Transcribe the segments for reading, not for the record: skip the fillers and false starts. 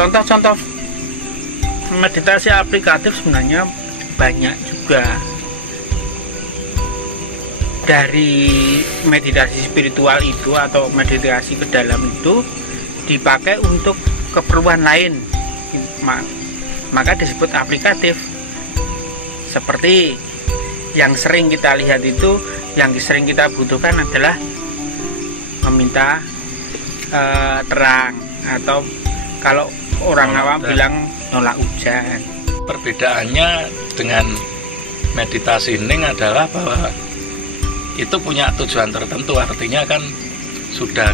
contoh-contoh meditasi aplikatif sebenarnya banyak juga. Dari meditasi spiritual itu atau meditasi ke dalam itu dipakai untuk keperluan lain, maka disebut aplikatif. Seperti yang sering kita lihat itu, yang sering kita butuhkan adalah meminta terang, atau kalau orang awam bilang nolak hujan. Perbedaannya dengan meditasi hening adalah bahwa itu punya tujuan tertentu, artinya kan sudah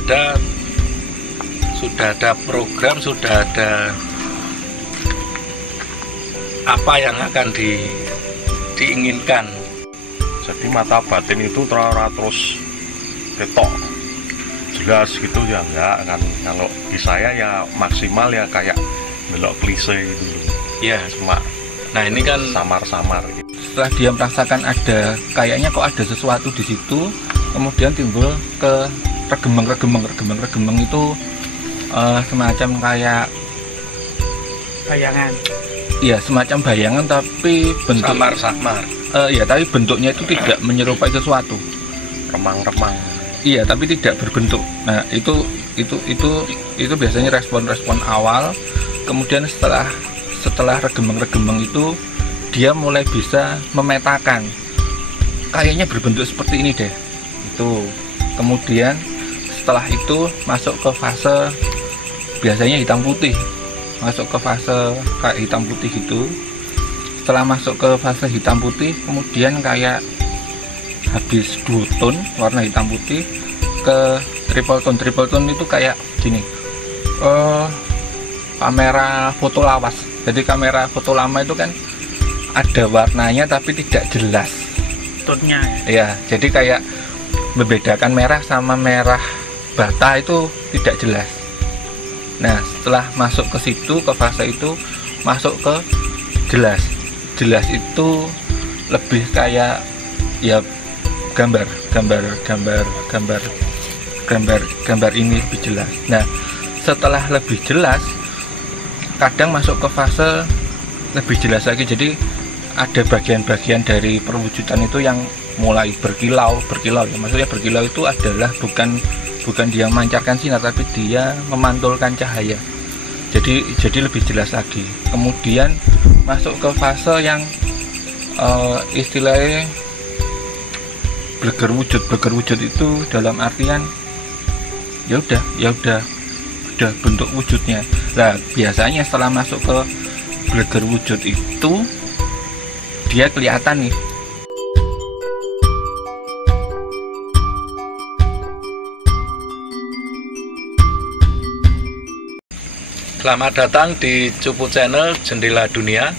ada program, sudah ada apa yang akan diinginkan. Jadi mata batin itu terus ketok jelas gitu ya, enggak kan. Kalau di saya ya maksimal ya kayak belok klise itu ya, cuma nah ini kan samar-samar gitu. Setelah dia merasakan ada kayaknya kok ada sesuatu di situ, kemudian timbul ke regemeng itu semacam kayak bayangan. Iya, semacam bayangan tapi bentuk samar-samar. Ya, tapi bentuknya itu tidak menyerupai sesuatu. Remang-remang. Iya, tapi tidak berbentuk. Nah, itu biasanya respon-respon awal. Kemudian setelah regemeng-regemeng itu dia mulai bisa memetakan. Kayaknya berbentuk seperti ini deh. Itu. Kemudian setelah itu masuk ke fase biasanya hitam putih. Masuk ke fase kayak hitam putih gitu. Setelah masuk ke fase hitam putih, kemudian kayak habis 2 tone warna hitam putih ke triple tone itu kayak gini, kamera foto lawas. Jadi kamera foto lama itu kan ada warnanya tapi tidak jelas Tone-nya ya, jadi kayak membedakan merah sama merah bata itu tidak jelas. Nah, setelah masuk ke situ, ke fase itu masuk ke jelas itu lebih kayak ya gambar ini lebih jelas. Nah, setelah lebih jelas kadang masuk ke fase lebih jelas lagi. Jadi ada bagian-bagian dari perwujudan itu yang mulai berkilau ya. Maksudnya berkilau itu adalah bukan dia memancarkan sinar, tapi dia memantulkan cahaya. Jadi lebih jelas lagi. Kemudian masuk ke fase yang istilahnya bleger wujud itu dalam artian ya udah bentuk wujudnya. Nah, biasanya setelah masuk ke bleger wujud itu dia kelihatan nih. Selamat datang di Cupu Channel Jendela Dunia.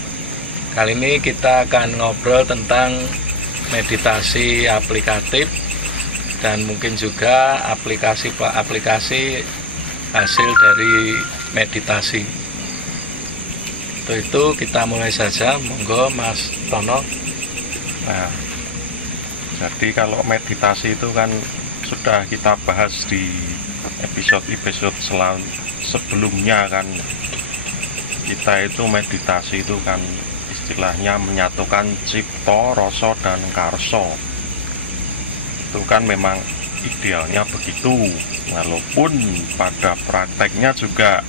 Kali ini kita akan ngobrol tentang meditasi aplikatif dan mungkin juga aplikasi hasil dari meditasi. Untuk itu kita mulai saja, monggo Mas Tono. Nah, jadi kalau meditasi itu kan sudah kita bahas di episode sebelumnya kan. Kita itu meditasi itu kan istilahnya menyatukan cipto, rasa, dan karso. Itu kan memang idealnya begitu, walaupun pada prakteknya juga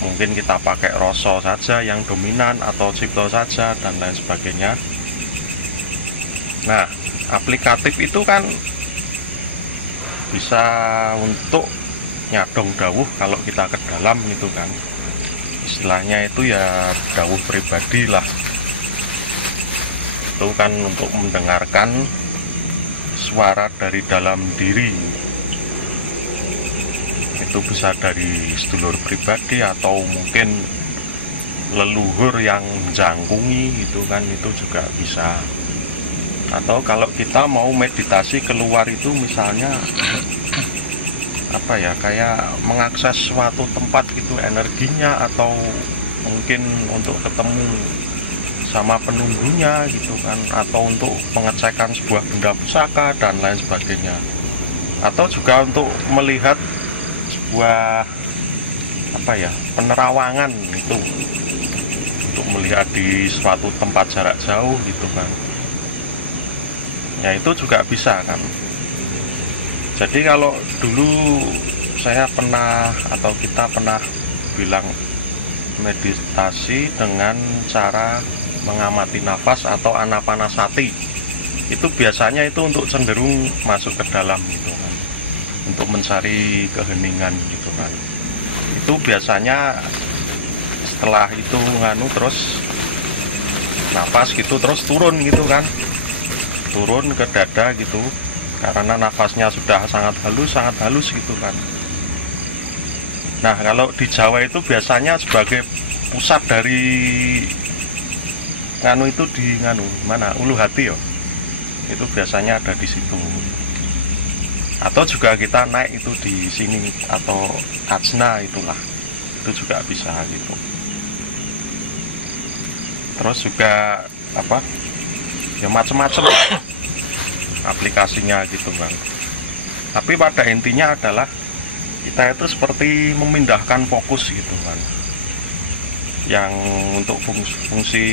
mungkin kita pakai rasa saja yang dominan atau cipto saja dan lain sebagainya. Nah, aplikatif itu kan bisa untuk nyadong dawuh kalau kita ke dalam itu kan. Istilahnya itu ya dawuh pribadi lah. Itu kan untuk mendengarkan suara dari dalam diri. Itu bisa dari sedulur pribadi atau mungkin leluhur yang menjangkungi gitu kan, itu juga bisa. Atau kalau kita mau meditasi keluar itu misalnya apa ya, kayak mengakses suatu tempat itu energinya, atau mungkin untuk ketemu sama penunggunya gitu kan, atau untuk pengecekan sebuah benda pusaka dan lain sebagainya, atau juga untuk melihat sebuah penerawangan itu untuk melihat di suatu tempat jarak jauh gitu kan. Ya itu juga bisa kan. Jadi kalau dulu saya pernah atau kita pernah bilang meditasi dengan cara mengamati nafas atau anapanasati, itu biasanya itu untuk cenderung masuk ke dalam gitu kan, untuk mencari keheningan gitu kan. Itu biasanya setelah itu terus nafas gitu terus turun gitu kan, turun ke dada gitu, karena nafasnya sudah sangat halus gitu kan. Nah kalau di Jawa itu biasanya sebagai pusat dari itu di mana ulu hati ya, itu biasanya ada di situ. Atau juga kita naik itu di sini atau ajna itulah, itu juga bisa gitu. Terus juga ya macam-macam aplikasinya gitu kan. Tapi pada intinya adalah kita itu seperti memindahkan fokus gitu kan. Yang untuk fungsi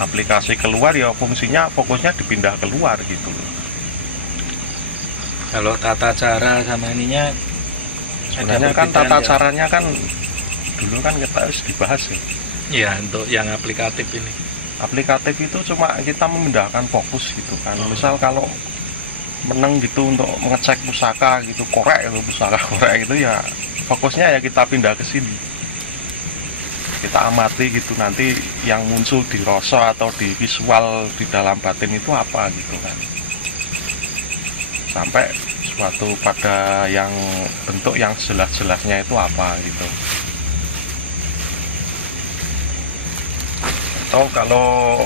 aplikasi keluar ya fungsinya fokusnya dipindah keluar gitu. Kalau tata cara sama ininya sebenarnya kan tata caranya kan dulu kan kita harus dibahas ya. Iya, untuk yang aplikatif ini. Aplikatif itu cuma kita memindahkan fokus gitu kan. Misal kalau meneng gitu untuk mengecek pusaka gitu, korek itu pusaka korek itu ya fokusnya ya kita pindah ke sini. Kita amati gitu, nanti yang muncul di rasa atau di visual di dalam batin itu apa gitu kan. Sampai suatu pada yang bentuk yang jelas-jelasnya itu apa gitu. Atau kalau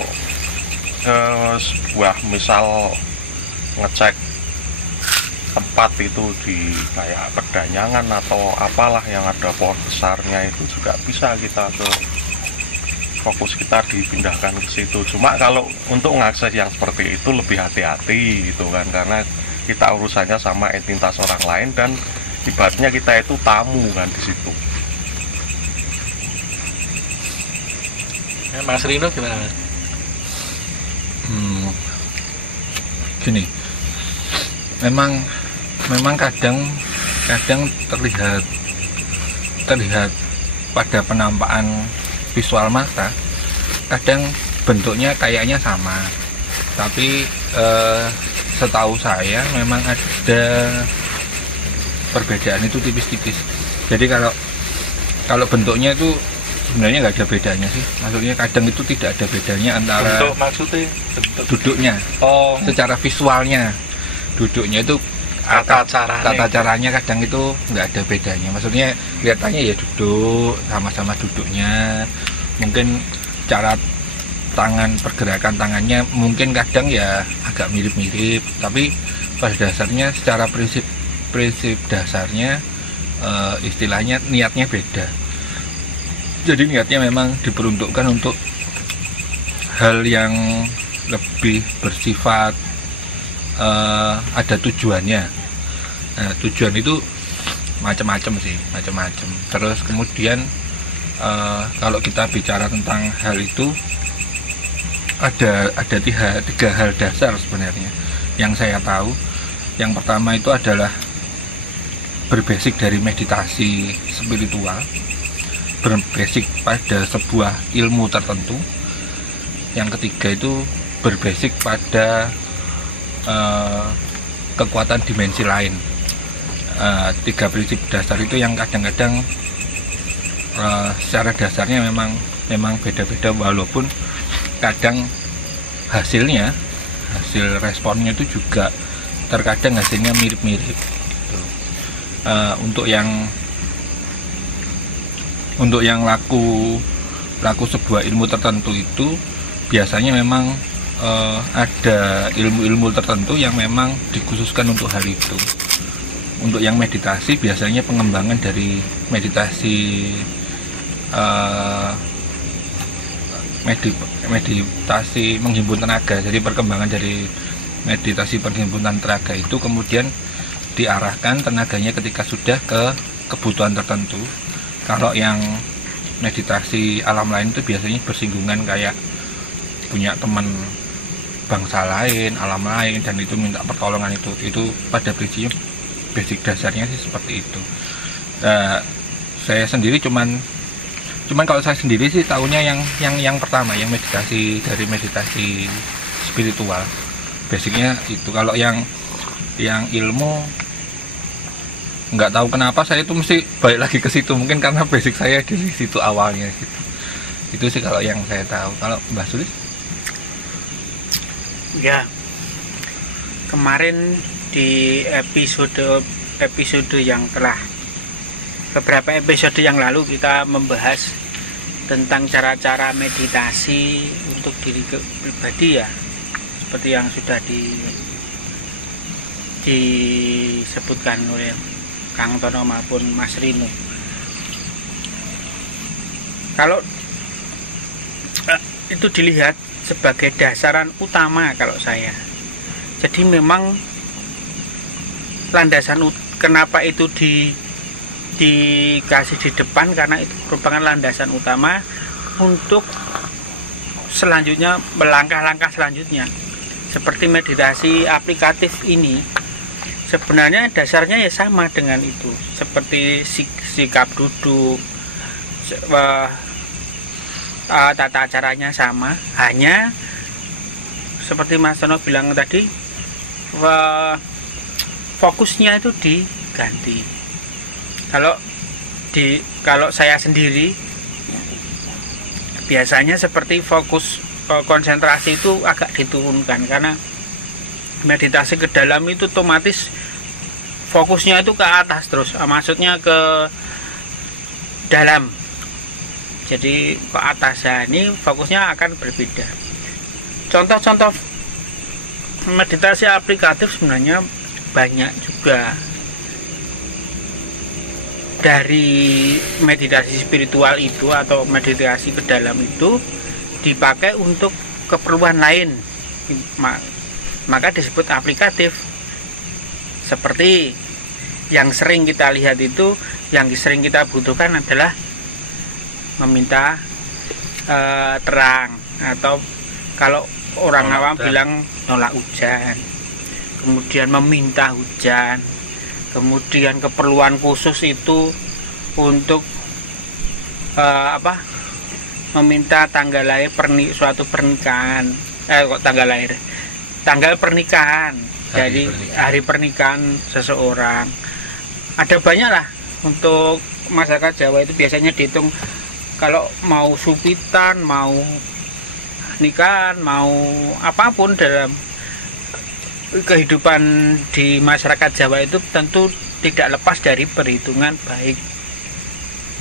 sebuah misal ngecek tempat itu di kayak pedanyangan atau apalah yang ada pohon besarnya, itu juga bisa kita fokus kita dipindahkan ke situ. Cuma kalau untuk mengakses yang seperti itu lebih hati-hati gitu kan, karena kita urusannya sama entitas orang lain dan ibaratnya kita itu tamu kan di situ. Mas Rino gimana? Gini, memang kadang terlihat pada penampakan visual mata, kadang bentuknya kayaknya sama, tapi setahu saya memang ada perbedaan itu tipis-tipis. Jadi kalau bentuknya itu sebenarnya nggak ada bedanya sih, maksudnya kadang itu tidak ada bedanya antara bentuk, maksudnya bentuk duduknya, secara visualnya duduknya itu tata caranya kadang itu nggak ada bedanya, maksudnya kelihatannya ya duduk sama-sama duduknya, mungkin cara tangan, pergerakan tangannya mungkin kadang ya agak mirip-mirip, tapi pada dasarnya secara prinsip dasarnya istilahnya niatnya beda. Jadi niatnya memang diperuntukkan untuk hal yang lebih bersifat ada tujuannya. Nah, tujuan itu macam-macam sih, macam-macam. Terus kemudian kalau kita bicara tentang hal itu ada tiga hal dasar sebenarnya yang saya tahu. Yang pertama itu adalah berbasic dari meditasi spiritual, berbasic pada sebuah ilmu tertentu. Yang ketiga itu berbasic pada kekuatan dimensi lain. Tiga prinsip dasar itu yang kadang-kadang secara dasarnya memang beda-beda, walaupun kadang hasil responnya itu juga terkadang hasilnya mirip-mirip. Untuk yang laku sebuah ilmu tertentu itu biasanya memang ada ilmu-ilmu tertentu yang memang dikhususkan untuk hal itu. Untuk yang meditasi biasanya pengembangan dari meditasi meditasi menghimpun tenaga. Jadi perkembangan dari meditasi penghimpunan tenaga itu kemudian diarahkan tenaganya ketika sudah ke kebutuhan tertentu. Kalau yang meditasi alam lain itu biasanya bersinggungan kayak punya teman bangsa lain, alam lain, dan itu minta pertolongan. Itu pada prinsipnya basic dasarnya sih seperti itu. Saya sendiri cuman kalau saya sendiri sih tahunya yang pertama, yang meditasi, dari meditasi spiritual basicnya itu. Kalau yang ilmu nggak tahu kenapa saya itu mesti balik lagi ke situ, mungkin karena basic saya di situ awalnya gitu. Itu sih kalau yang saya tahu. Kalau Mbah Sulis? Ya, kemarin di episode yang telah beberapa episode yang lalu kita membahas tentang cara-cara meditasi untuk diri pribadi ya, seperti yang sudah disebutkan oleh Kang Tono maupun Mas Rino. Kalau itu dilihat sebagai dasaran utama kalau saya. Jadi memang landasan kenapa itu dikasih di depan, karena itu merupakan landasan utama untuk selanjutnya melangkah-langkah selanjutnya. Seperti meditasi aplikatif ini sebenarnya dasarnya ya sama dengan itu, seperti sikap duduk, tata caranya sama, hanya seperti Mas Tono bilang tadi, fokusnya itu diganti. Kalau saya sendiri biasanya seperti fokus konsentrasi itu agak diturunkan, karena meditasi ke dalam itu otomatis fokusnya itu ke atas terus, maksudnya ke dalam, jadi ke atas. Nah, ini fokusnya akan berbeda. Contoh-contoh meditasi aplikatif sebenarnya banyak juga. Dari meditasi spiritual itu atau meditasi ke dalam itu dipakai untuk keperluan lain, maka disebut aplikatif. Seperti yang sering kita lihat itu, yang sering kita butuhkan adalah meminta terang, atau kalau orang awam bilang nolak hujan, kemudian meminta hujan, kemudian keperluan khusus itu untuk meminta tanggal lahir suatu pernikahan, tanggal pernikahan, jadi hari pernikahan seseorang. Ada banyak lah. Untuk masyarakat Jawa itu biasanya dihitung kalau mau supitan, mau nikahan, mau apapun dalam kehidupan di masyarakat Jawa itu tentu tidak lepas dari perhitungan baik,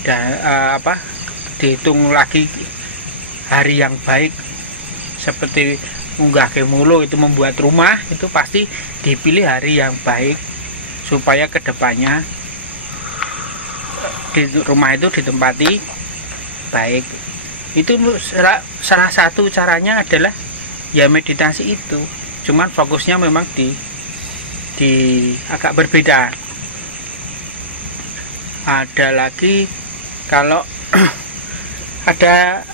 dan dihitung lagi hari yang baik. Seperti munggah kemulo itu membuat rumah, itu pasti dipilih hari yang baik supaya kedepannya di rumah itu ditempati baik. Itu salah satu caranya adalah ya meditasi itu, cuman fokusnya memang di agak berbeda. Ada lagi kalau ada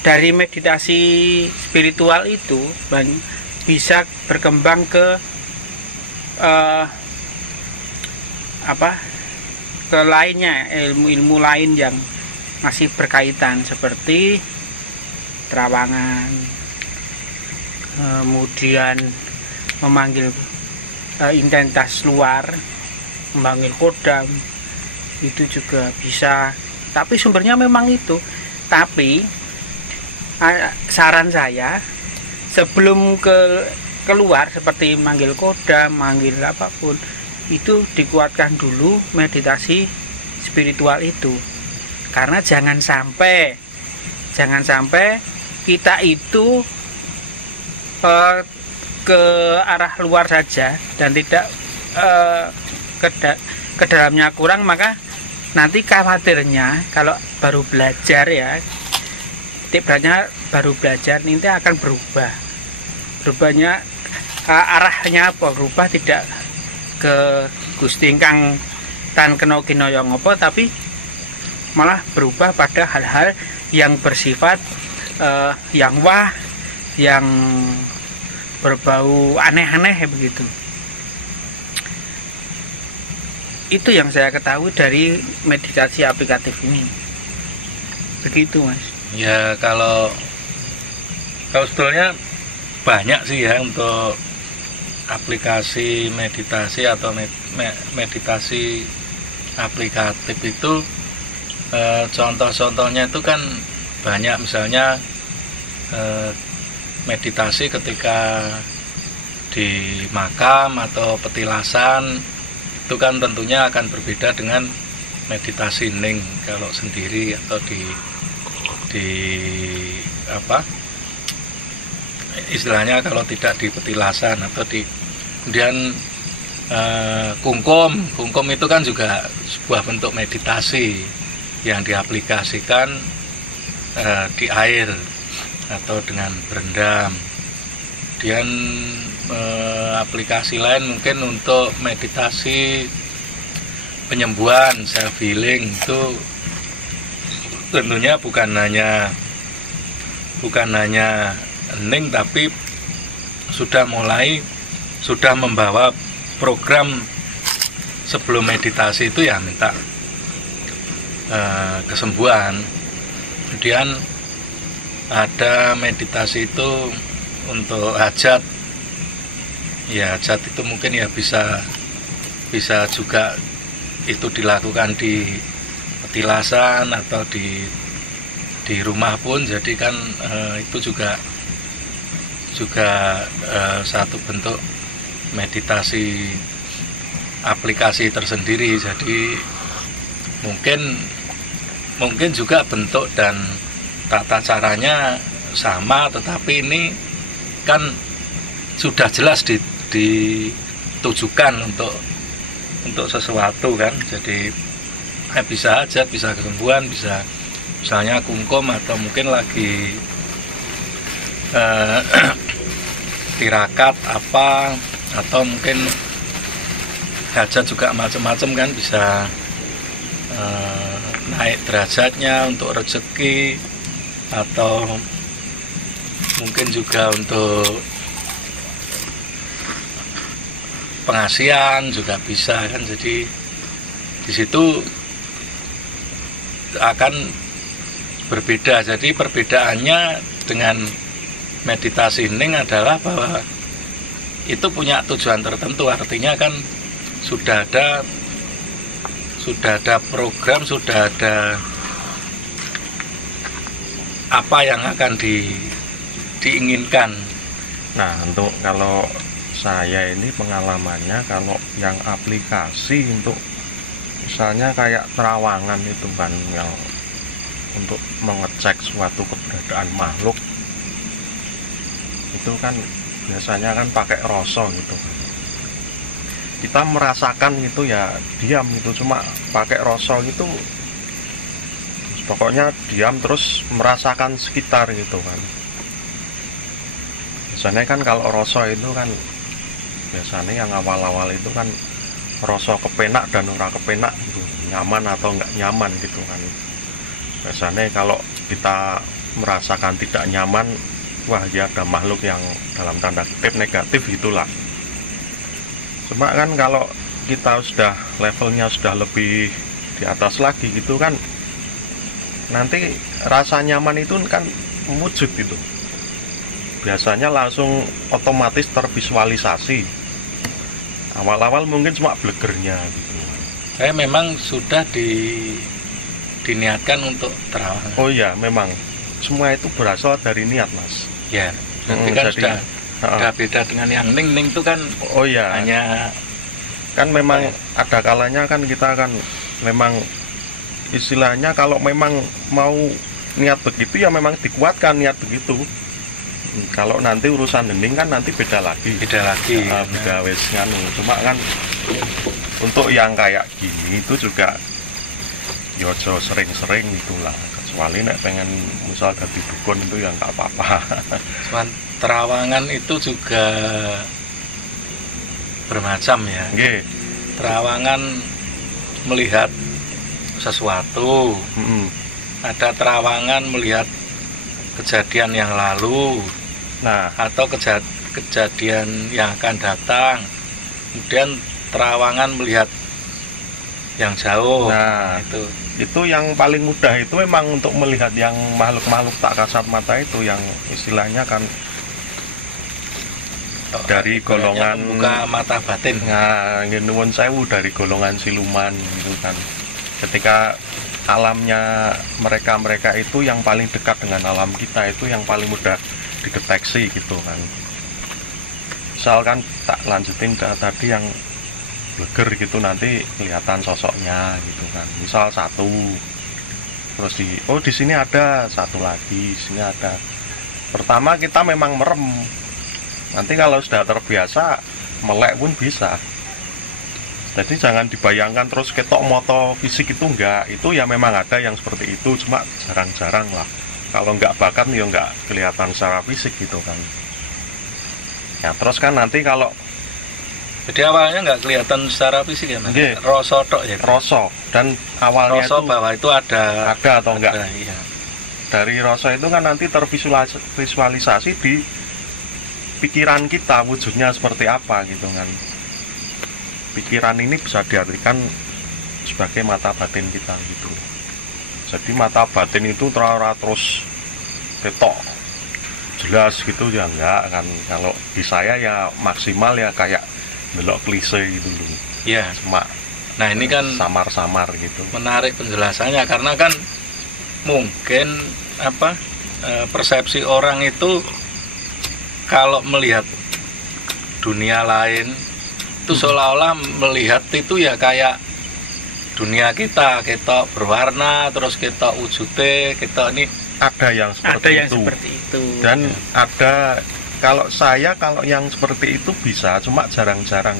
dari meditasi spiritual itu bisa berkembang ke ke lainnya, ilmu-ilmu lain yang masih berkaitan, seperti terawangan, kemudian memanggil intensitas luar, memanggil kodam, itu juga bisa. Tapi sumbernya memang itu. Tapi saran saya, sebelum keluar seperti manggil kodam, manggil apapun, itu dikuatkan dulu meditasi spiritual itu. Karena jangan sampai kita itu ke arah luar saja dan tidak ke dalamnya kurang, maka nanti khawatirnya kalau baru belajar ya, tiba-tiba baru belajar nanti akan berubahnya arahnya berubah, tidak ke Gusti ingkang tan kena kinaya ngopo, tapi malah berubah pada hal-hal yang bersifat yang yang berbau aneh-aneh begitu. Itu yang saya ketahui dari meditasi aplikatif ini. Begitu, Mas. Ya, kalau sebetulnya banyak sih ya untuk aplikasi meditasi atau meditasi aplikatif itu. Contoh-contohnya itu kan banyak, misalnya meditasi ketika di makam atau petilasan, itu kan tentunya akan berbeda dengan meditasi hening kalau sendiri atau di apa istilahnya kalau tidak di petilasan atau di kemudian kungkum itu kan juga sebuah bentuk meditasi yang diaplikasikan di air atau dengan berendam. Kemudian aplikasi lain mungkin untuk meditasi penyembuhan, self healing, itu tentunya bukan hanya hening, tapi sudah membawa program sebelum meditasi itu ya minta kesembuhan. Kemudian ada meditasi itu untuk hajat. Ya, hajat itu mungkin ya bisa juga itu dilakukan di petilasan atau di rumah pun. Jadi kan itu juga satu bentuk meditasi aplikasi tersendiri. Jadi mungkin juga bentuk dan tata caranya sama, tetapi ini kan sudah jelas ditujukan untuk sesuatu kan. Jadi bisa aja, bisa kesembuhan, bisa misalnya kungkum, atau mungkin lagi tirakat apa, atau mungkin hajat juga macam-macam kan, bisa naik derajatnya untuk rezeki, atau mungkin juga untuk pengasihan juga bisa kan. Jadi di situ akan berbeda. Jadi perbedaannya dengan meditasi hening adalah bahwa itu punya tujuan tertentu. Artinya kan sudah ada program, sudah ada apa yang akan diinginkan. Nah, untuk kalau saya ini pengalamannya, kalau yang aplikasi untuk misalnya kayak terawangan itu kan, yang untuk mengecek suatu keberadaan makhluk itu kan biasanya kan pakai rasa gitu kan. Kita merasakan gitu ya diam gitu, cuma pakai rasa gitu, pokoknya diam terus merasakan sekitar gitu kan. Biasanya kan kalau rasa itu kan biasanya yang awal-awal itu kan rasa kepenak dan ora kepenak gitu, nyaman atau enggak nyaman gitu kan. Biasanya kalau kita merasakan tidak nyaman, wah ya ada makhluk yang dalam tanda kutip negatif gitulah. Cuma kan kalau kita sudah levelnya sudah lebih di atas lagi gitu kan, nanti rasa nyaman itu kan wujud gitu. Biasanya langsung otomatis tervisualisasi. Awal-awal mungkin cuma blegernya gitu. Saya memang sudah diniatkan untuk terawang. Oh iya, memang semua itu berasal dari niat, Mas. Ya, nanti kan sudah beda dengan yang ning itu kan. Oh iya, hanya kan memang ada kalanya kan kita kan memang istilahnya kalau memang mau niat begitu ya memang dikuatkan niat begitu. Kalau nanti urusan hening kan nanti beda lagi. Beda wes nganu. Cuma kan untuk yang kayak gini itu juga yojo sering-sering itulah. Kecuali nek pengen misal ganti dukun itu yang nggak apa-apa. Cuman terawangan itu juga bermacam ya. Nggih. Terawangan melihat sesuatu, ada terawangan melihat kejadian yang lalu, Nah, atau kejadian yang akan datang, kemudian terawangan melihat yang jauh. Nah, itu yang paling mudah itu memang untuk melihat yang makhluk-makhluk tak kasat mata itu, yang istilahnya kan dari golongan buka mata batin. Nah, nuwun sewu, dari golongan siluman gitu kan. Ketika alamnya mereka itu yang paling dekat dengan alam kita, itu yang paling mudah dideteksi gitu kan. Misalkan tak lanjutin tadi yang bleger gitu, nanti kelihatan sosoknya gitu kan. Misal satu, terus di sini ada satu lagi, di sini ada. Pertama kita memang merem. Nanti kalau sudah terbiasa melek pun bisa. Jadi jangan dibayangkan terus ketok moto fisik itu enggak. Itu ya memang ada yang seperti itu, cuma jarang-jarang lah. Kalau nggak bakat ya nggak kelihatan secara fisik gitu kan. Ya terus kan nanti kalau jadi awalnya nggak kelihatan secara fisik ya Mas? Rasa tok ya? Rasa, dan awalnya rasa itu bahwa itu ada atau enggak. Iya. Dari rasa itu kan nanti tervisualisasi di pikiran kita wujudnya seperti apa gitu kan. Pikiran ini bisa diartikan sebagai mata batin kita gitu. Jadi mata batin itu terus ketok jelas gitu ya enggak kan. Kalau di saya ya maksimal ya kayak belok klise gitu loh. Iya. Cuma nah ini kan samar-samar gitu. Menarik penjelasannya karena kan mungkin persepsi orang itu kalau melihat dunia lain itu seolah-olah melihat itu ya kayak dunia kita berwarna, terus kita wujudnya, kita ini ada yang seperti itu. Dan ada, kalau yang seperti itu bisa, cuma jarang-jarang.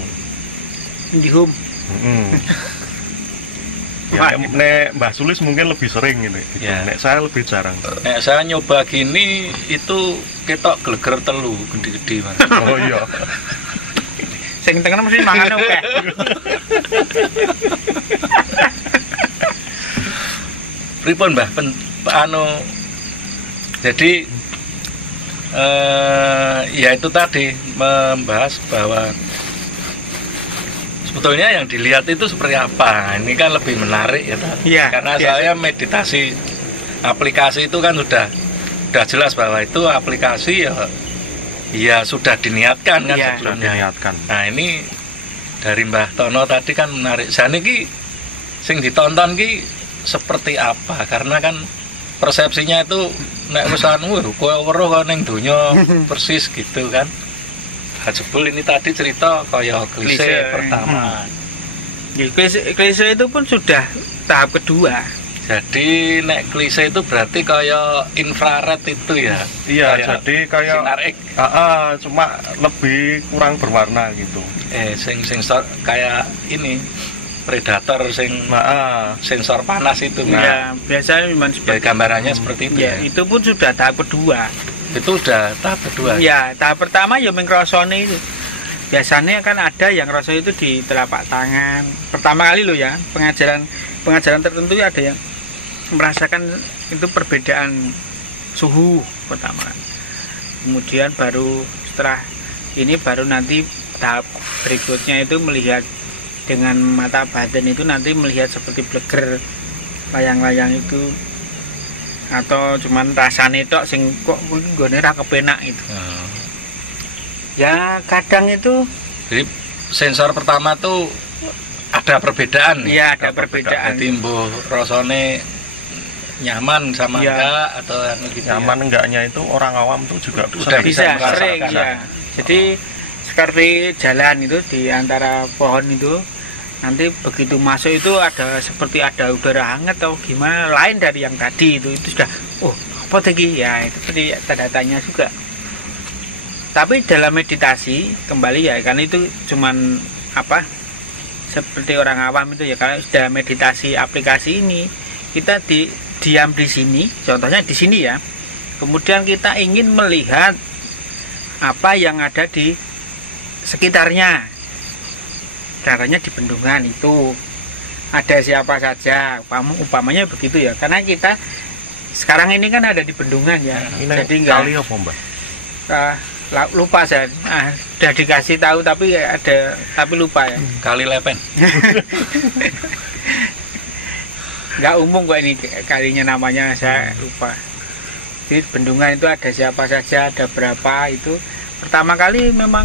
Indihome. Ya, nek Mbah Sulis mungkin lebih sering gitu. Ya. Nek saya lebih jarang. Nek saya nyoba gini itu ketok geleger telu gede-gede Mas. Oh iya. Sing tengen mesti mangan oke. Pripun Mbah jadi ya itu tadi membahas bahwa sebetulnya yang dilihat itu seperti apa. Ini kan lebih menarik ya, ya karena saya meditasi aplikasi itu kan sudah jelas bahwa itu aplikasi ya sudah diniatkan kan ya, sebelumnya. Nah ini dari Mbah Tono tadi kan menarik. Saniki sing ditonton ki seperti apa? Karena kan persepsinya itu nek misalkan kowe weruh ning donya persis gitu kan. Jebul ini tadi cerita kaya klise pertama. Klise itu pun sudah tahap kedua. Jadi nek klise itu berarti kaya infrared itu ya. Iya, jadi kayak sinar X. Cuma lebih kurang berwarna gitu. Sensor kayak ini predator sensor panas itu. Ya, biasanya memang seperti gambarannya seperti itu ya. Itu pun sudah tahap kedua. Itu sudah tahap kedua. Ya, tahap pertama ya mengrosone itu. Biasanya kan ada yang rasa itu di telapak tangan. Pertama kali lo ya, pengajaran tertentu ada yang merasakan itu perbedaan suhu pertama. Kemudian baru setelah ini baru nanti tahap berikutnya itu melihat dengan mata batin itu nanti melihat seperti bleger layang-layang itu, atau cuman rasane tok sing kok nggone ra kepenak itu. Ya kadang itu jadi sensor pertama tuh ada perbedaan. Iya, ada perbedaan. Jadi mbuh rasane nyaman sama enggak atau gitu. Nyaman enggaknya itu orang awam tuh juga bisa sering ya. Jadi seperti jalan itu di antara pohon itu nanti begitu masuk itu ada seperti ada udara hangat atau gimana lain dari yang tadi itu sudah apa tadi ya, itu seperti tanda tanya juga. Tapi dalam meditasi kembali ya, kan itu cuman seperti orang awam itu ya, kalau sudah meditasi aplikasi ini kita diam di sini, contohnya di sini ya, kemudian kita ingin melihat apa yang ada di sekitarnya, caranya di bendungan itu ada siapa saja, umpamanya begitu ya, karena kita sekarang ini kan ada di bendungan ya, Ini jadi enggak kali apa Mbak? lupa saya, udah dikasih tahu tapi lupa ya. Kali Lepen. Nggak umum kok ini kalinya, namanya saya lupa. Di bendungan itu ada siapa saja, ada berapa, itu pertama kali memang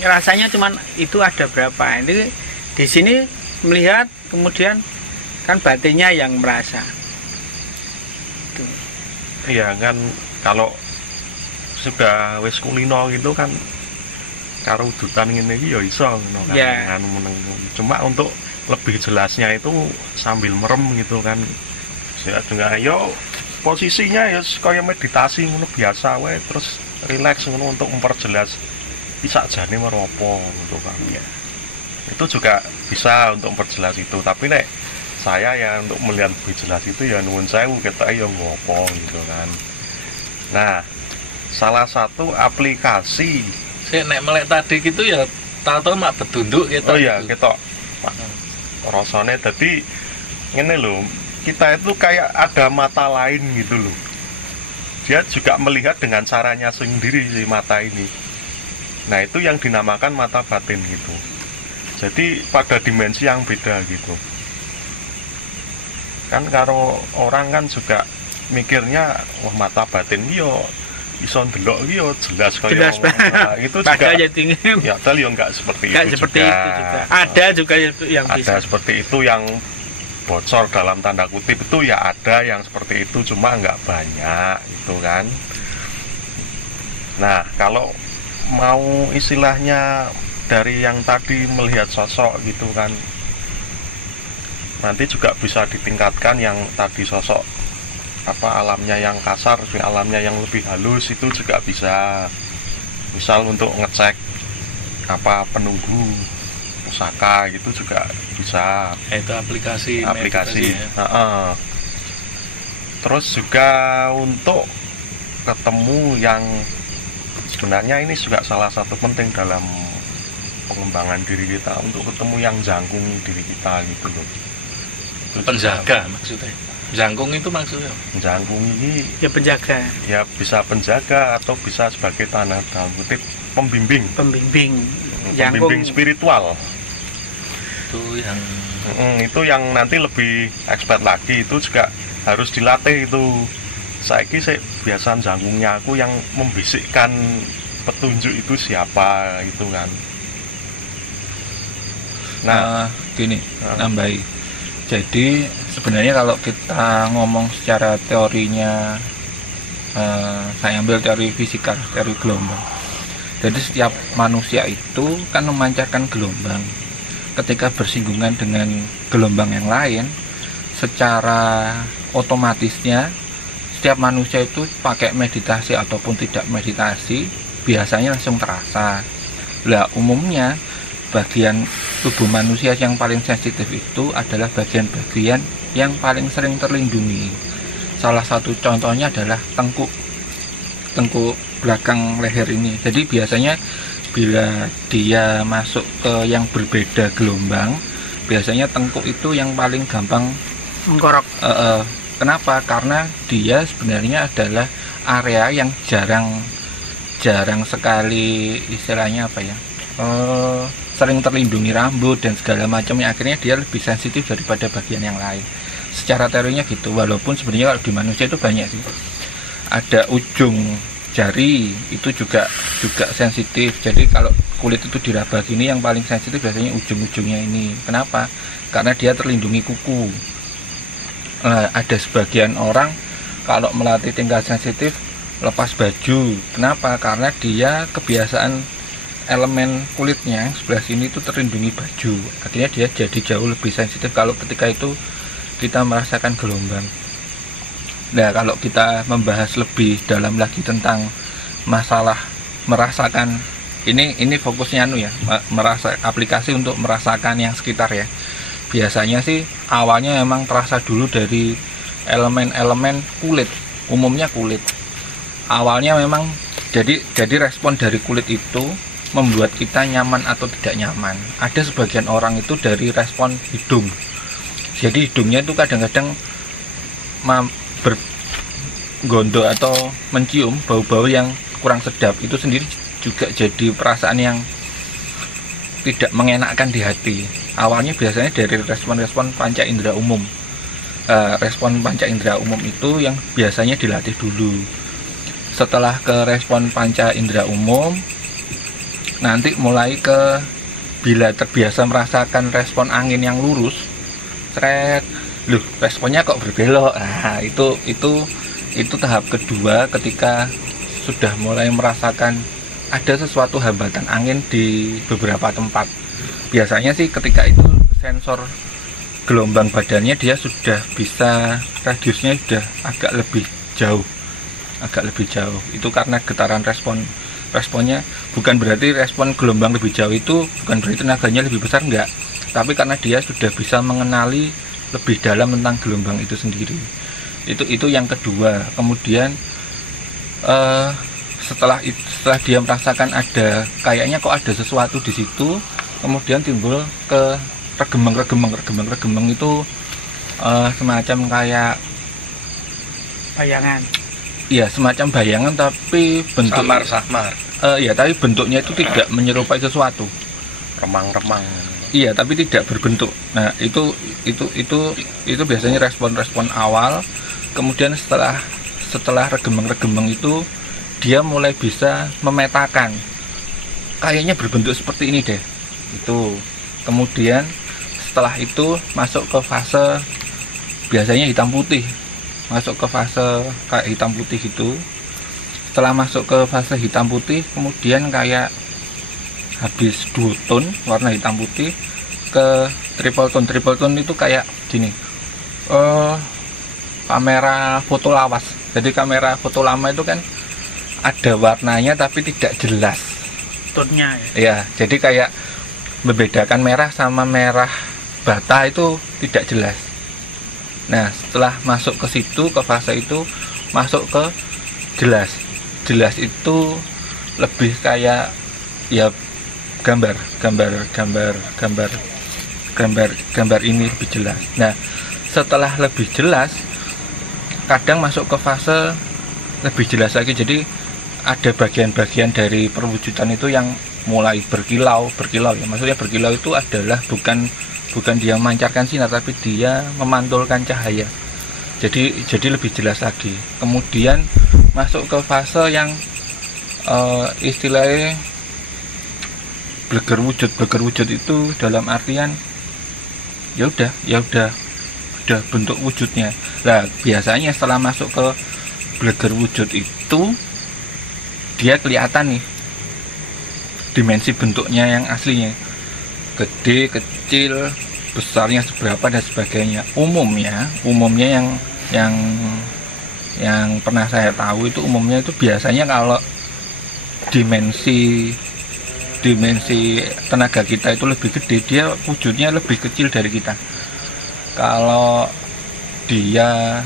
rasanya cuman itu ada berapa. Ini di sini melihat, kemudian kan batinnya yang merasa. Iya kan, kalau sudah wis kulino gitu kan karo udutan ngene iki ya iso ngono kan. Ya. Cuma untuk lebih jelasnya itu sambil merem gitu kan. Saya juga yo posisinya ya kaya meditasi ngono biasa wae, terus rileks ngono untuk memperjelas isak jane meropo gitu kan. Ya. Itu juga bisa untuk memperjelas itu, tapi nek saya ya untuk melihat lebih jelas itu ya nuwun sewu ketoke ya ngopo gitu kan. Nah, salah satu aplikasi Nek melek tadi gitu ya tahu mak betunduk gitu. oh iya ketok rasane tadi ngene lho, kita itu kayak ada mata lain gitu loh. Dia juga melihat dengan caranya sendiri si mata ini. Nah, itu yang dinamakan mata batin gitu. Jadi pada dimensi yang beda gitu. Kan karo orang kan juga mikirnya wah mata batin yo iso ndelok yo jelas kaya Jelas itu juga jadi ya tal yo enggak seperti nggak itu seperti juga. itu juga. Ada juga yang Ada bisa. seperti itu yang bocor dalam tanda kutip itu ya, ada yang seperti itu cuma nggak banyak itu kan. Nah, kalau mau istilahnya dari yang tadi melihat sosok gitu kan, nanti juga bisa ditingkatkan yang tadi sosok apa alamnya yang kasar, alamnya yang lebih halus itu juga bisa. Misal untuk ngecek apa penunggu pusaka gitu juga bisa. Itu aplikasi Aplikasi. meditasi ya. Terus juga untuk ketemu yang sebenarnya ini juga salah satu penting dalam pengembangan diri kita, untuk ketemu yang jangkung diri kita gitu loh. Itu juga Penjaga maksudnya. Jangkung itu maksudnya. jangkung ini Ya penjaga, ya bisa penjaga atau bisa sebagai tanah dalam kutip pembimbing, pembimbing, pembimbing spiritual. Itu yang Itu yang nanti lebih expert lagi, itu juga harus dilatih itu. Saiki sih biasa janggungnya aku yang membisikkan petunjuk itu siapa itu kan. Nah, Gini, nambahi. Jadi sebenarnya kalau kita ngomong secara teorinya, saya ambil teori fisika, teori gelombang. Jadi setiap manusia itu kan memancarkan gelombang. Ketika bersinggungan dengan gelombang yang lain, secara otomatisnya setiap manusia itu pakai meditasi ataupun tidak meditasi biasanya langsung terasa. Lah umumnya bagian tubuh manusia yang paling sensitif itu adalah bagian-bagian yang paling sering terlindungi. Salah satu contohnya adalah tengkuk belakang leher ini. Jadi biasanya bila dia masuk ke yang berbeda gelombang, biasanya tengkuk itu yang paling gampang mengkorok. Kenapa? Karena dia sebenarnya adalah area yang jarang sekali istilahnya apa ya, sering terlindungi rambut dan segala macamnya, akhirnya dia lebih sensitif daripada bagian yang lain. Secara teorinya gitu, walaupun sebenarnya kalau di manusia itu banyak sih. Ada ujung jari itu juga sensitif. Jadi kalau kulit itu diraba gini, yang paling sensitif biasanya ujung-ujungnya ini. Kenapa? Karena dia terlindungi kuku. Ada sebagian orang kalau melatih tingkat sensitif lepas baju. Kenapa? Karena dia kebiasaan elemen kulitnya sebelah sini itu terlindungi baju, akhirnya dia jadi jauh lebih sensitif kalau ketika itu kita merasakan gelombang. Nah, kalau kita membahas lebih dalam lagi tentang masalah merasakan, ini fokusnya merasa aplikasi untuk merasakan yang sekitar ya. Biasanya sih awalnya memang terasa dulu dari elemen-elemen kulit, umumnya kulit. Awalnya memang jadi respon dari kulit itu membuat kita nyaman atau tidak nyaman. Ada sebagian orang itu dari respon hidung. Jadi hidungnya itu kadang-kadang bergondo atau mencium bau-bau yang kurang sedap. Itu sendiri juga jadi perasaan yang tidak mengenakkan di hati. Awalnya biasanya dari respon-respon panca indera umum. Respon panca indera umum itu yang biasanya dilatih dulu. Setelah ke respon panca indera umum, nanti mulai ke bila terbiasa merasakan respon angin yang lurus, responnya kok berbelok. Nah, itu tahap kedua ketika sudah mulai merasakan ada sesuatu hambatan angin di beberapa tempat. Biasanya sih ketika itu sensor gelombang badannya dia sudah bisa, radiusnya sudah agak lebih jauh. Itu karena getaran responnya. Bukan berarti respon gelombang lebih jauh itu bukan berarti tenaganya lebih besar, enggak, tapi karena dia sudah bisa mengenali lebih dalam tentang gelombang itu sendiri. Itu yang kedua. Kemudian setelah dia merasakan ada kayaknya kok ada sesuatu di situ, kemudian timbul ke regemeng itu semacam kayak bayangan. Iya, semacam bayangan tapi bentuk samar. Ya, tapi bentuknya itu tidak menyerupai sesuatu. Remang-remang. Iya, tapi tidak berbentuk. Nah, itu biasanya respon-respon awal. Kemudian setelah regemeng-regemeng itu dia mulai bisa memetakan. Kayaknya berbentuk seperti ini deh. Itu. Kemudian setelah itu masuk ke fase biasanya hitam putih. Masuk ke fase kayak hitam putih gitu. Setelah masuk ke fase hitam putih, kemudian kayak habis 2 tone warna hitam putih ke triple tone itu kayak gini, kamera foto lawas. Jadi kamera foto lama itu kan ada warnanya tapi tidak jelas Tone-nya ya. Jadi kayak membedakan merah sama merah bata itu tidak jelas. Nah, setelah masuk ke situ, ke fase itu, masuk ke jelas itu lebih kayak ya gambar ini lebih jelas. Nah, setelah lebih jelas kadang masuk ke fase lebih jelas lagi. Jadi ada bagian-bagian dari perwujudan itu yang mulai berkilau ya. Maksudnya berkilau itu adalah bukan dia memancarkan sinar, tapi dia memantulkan cahaya. Jadi lebih jelas lagi. Kemudian masuk ke fase yang istilahnya bleger wujud itu dalam artian ya udah bentuk wujudnya. Nah, biasanya setelah masuk ke bleger wujud itu dia kelihatan nih dimensi bentuknya yang aslinya, gede, kecil, besarnya seberapa dan sebagainya. Umumnya yang pernah saya tahu itu umumnya itu biasanya kalau dimensi tenaga kita itu lebih gede, dia wujudnya lebih kecil dari kita. Kalau dia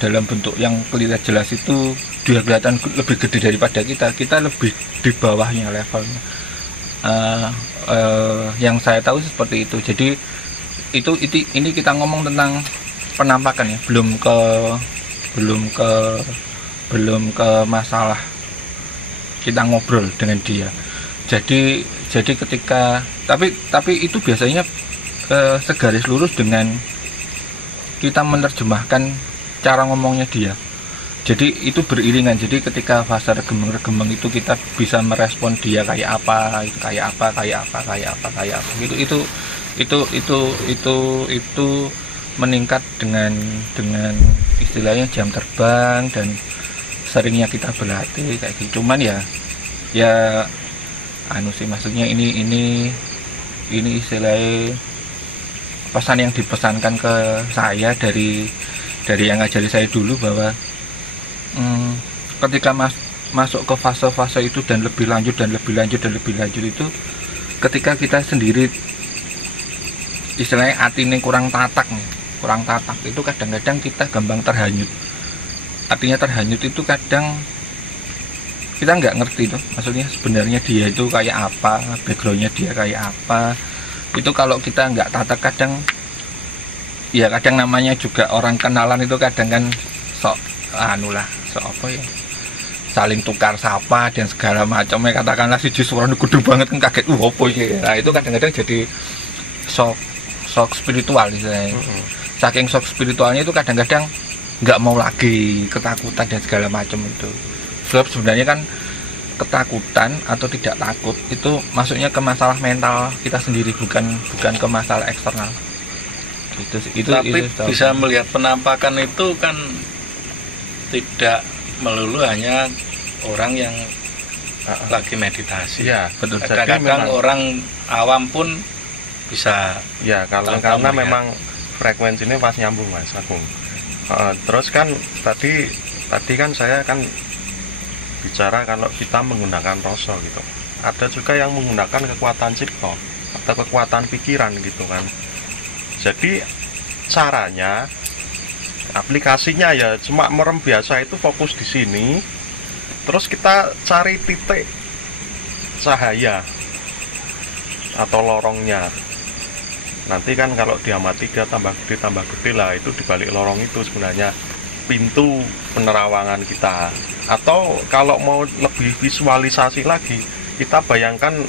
dalam bentuk yang kelihatan jelas itu dia kelihatan lebih gede daripada kita lebih di bawahnya levelnya. Yang saya tahu seperti itu. Jadi ini kita ngomong tentang penampakan ya, belum ke masalah kita ngobrol dengan dia. Jadi ketika tapi itu biasanya segaris lurus dengan kita menerjemahkan cara ngomongnya dia. Jadi itu beriringan. Jadi ketika fase regemeng itu kita bisa merespon dia kayak apa gitu. Itu meningkat dengan istilahnya jam terbang dan seringnya kita berlatih kayak gitu. Cuman ya maksudnya ini istilahnya pesan yang dipesankan ke saya dari yang ngajari saya dulu, bahwa ketika masuk ke fase-fase itu dan lebih lanjut itu, ketika kita sendiri istilahnya hati ini kurang tatak itu kadang-kadang kita gampang terhanyut. Artinya terhanyut itu kadang kita nggak ngerti tuh, maksudnya sebenarnya dia itu kayak apa, backgroundnya dia kayak apa. Itu kalau kita nggak tata, kadang ya kadang namanya juga orang kenalan itu kadang kan sok sok apa ya, saling tukar sapa dan segala macamnya, katakanlah si suaranya gede banget kan kaget apa ya. Nah itu kadang-kadang jadi shock spiritual misalnya. Saking shock spiritualnya itu kadang-kadang nggak mau lagi, ketakutan dan segala macam itu. Sebab sebenarnya kan ketakutan atau tidak takut itu masuknya ke masalah mental kita sendiri, bukan ke masalah eksternal. Itu tapi bisa melihat penampakan itu kan tidak melulu hanya orang yang lagi meditasi. Ya, betul. Kadang-kadang orang awam pun bisa. Ya, karena memang frekuensinya pas nyambung Mas Agung. Terus kan tadi kan saya kan bicara kalau kita menggunakan rasa gitu. Ada juga yang menggunakan kekuatan cipta atau kekuatan pikiran gitu kan. Jadi caranya, aplikasinya ya cuma merem biasa itu fokus di sini. Terus kita cari titik cahaya atau lorongnya. Nanti kan kalau diamati dia tambah gede lah, itu di balik lorong itu sebenarnya pintu penerawangan kita. Atau kalau mau lebih visualisasi lagi, kita bayangkan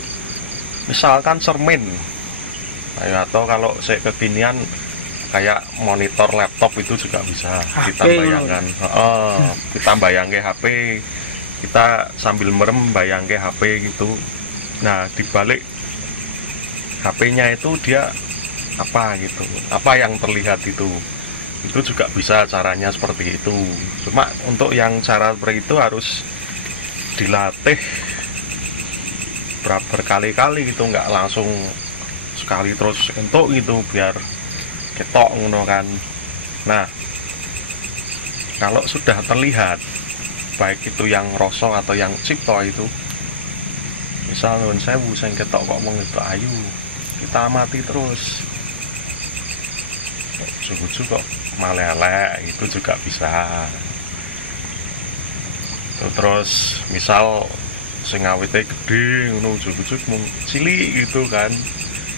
misalkan cermin, atau kalau saya kekinian kayak monitor laptop itu juga bisa kita bayangkan. Kita bayangkan HP, kita sambil merem bayangkan HP gitu. Nah di balik HP-nya itu dia apa gitu, apa yang terlihat itu juga bisa caranya seperti itu. Cuma untuk yang cara seperti itu harus dilatih berkali-kali gitu, nggak langsung sekali terus untuk gitu biar ketok ngono kan. Nah kalau sudah terlihat baik itu yang rasa atau yang cipta itu, misal nuwun sewu sing ketok kok mung itu ayu, kita amati terus. Suhu kok malelek itu juga bisa. Terus misal sing awite gede ngono ujug-ujug mung cilik gitu kan,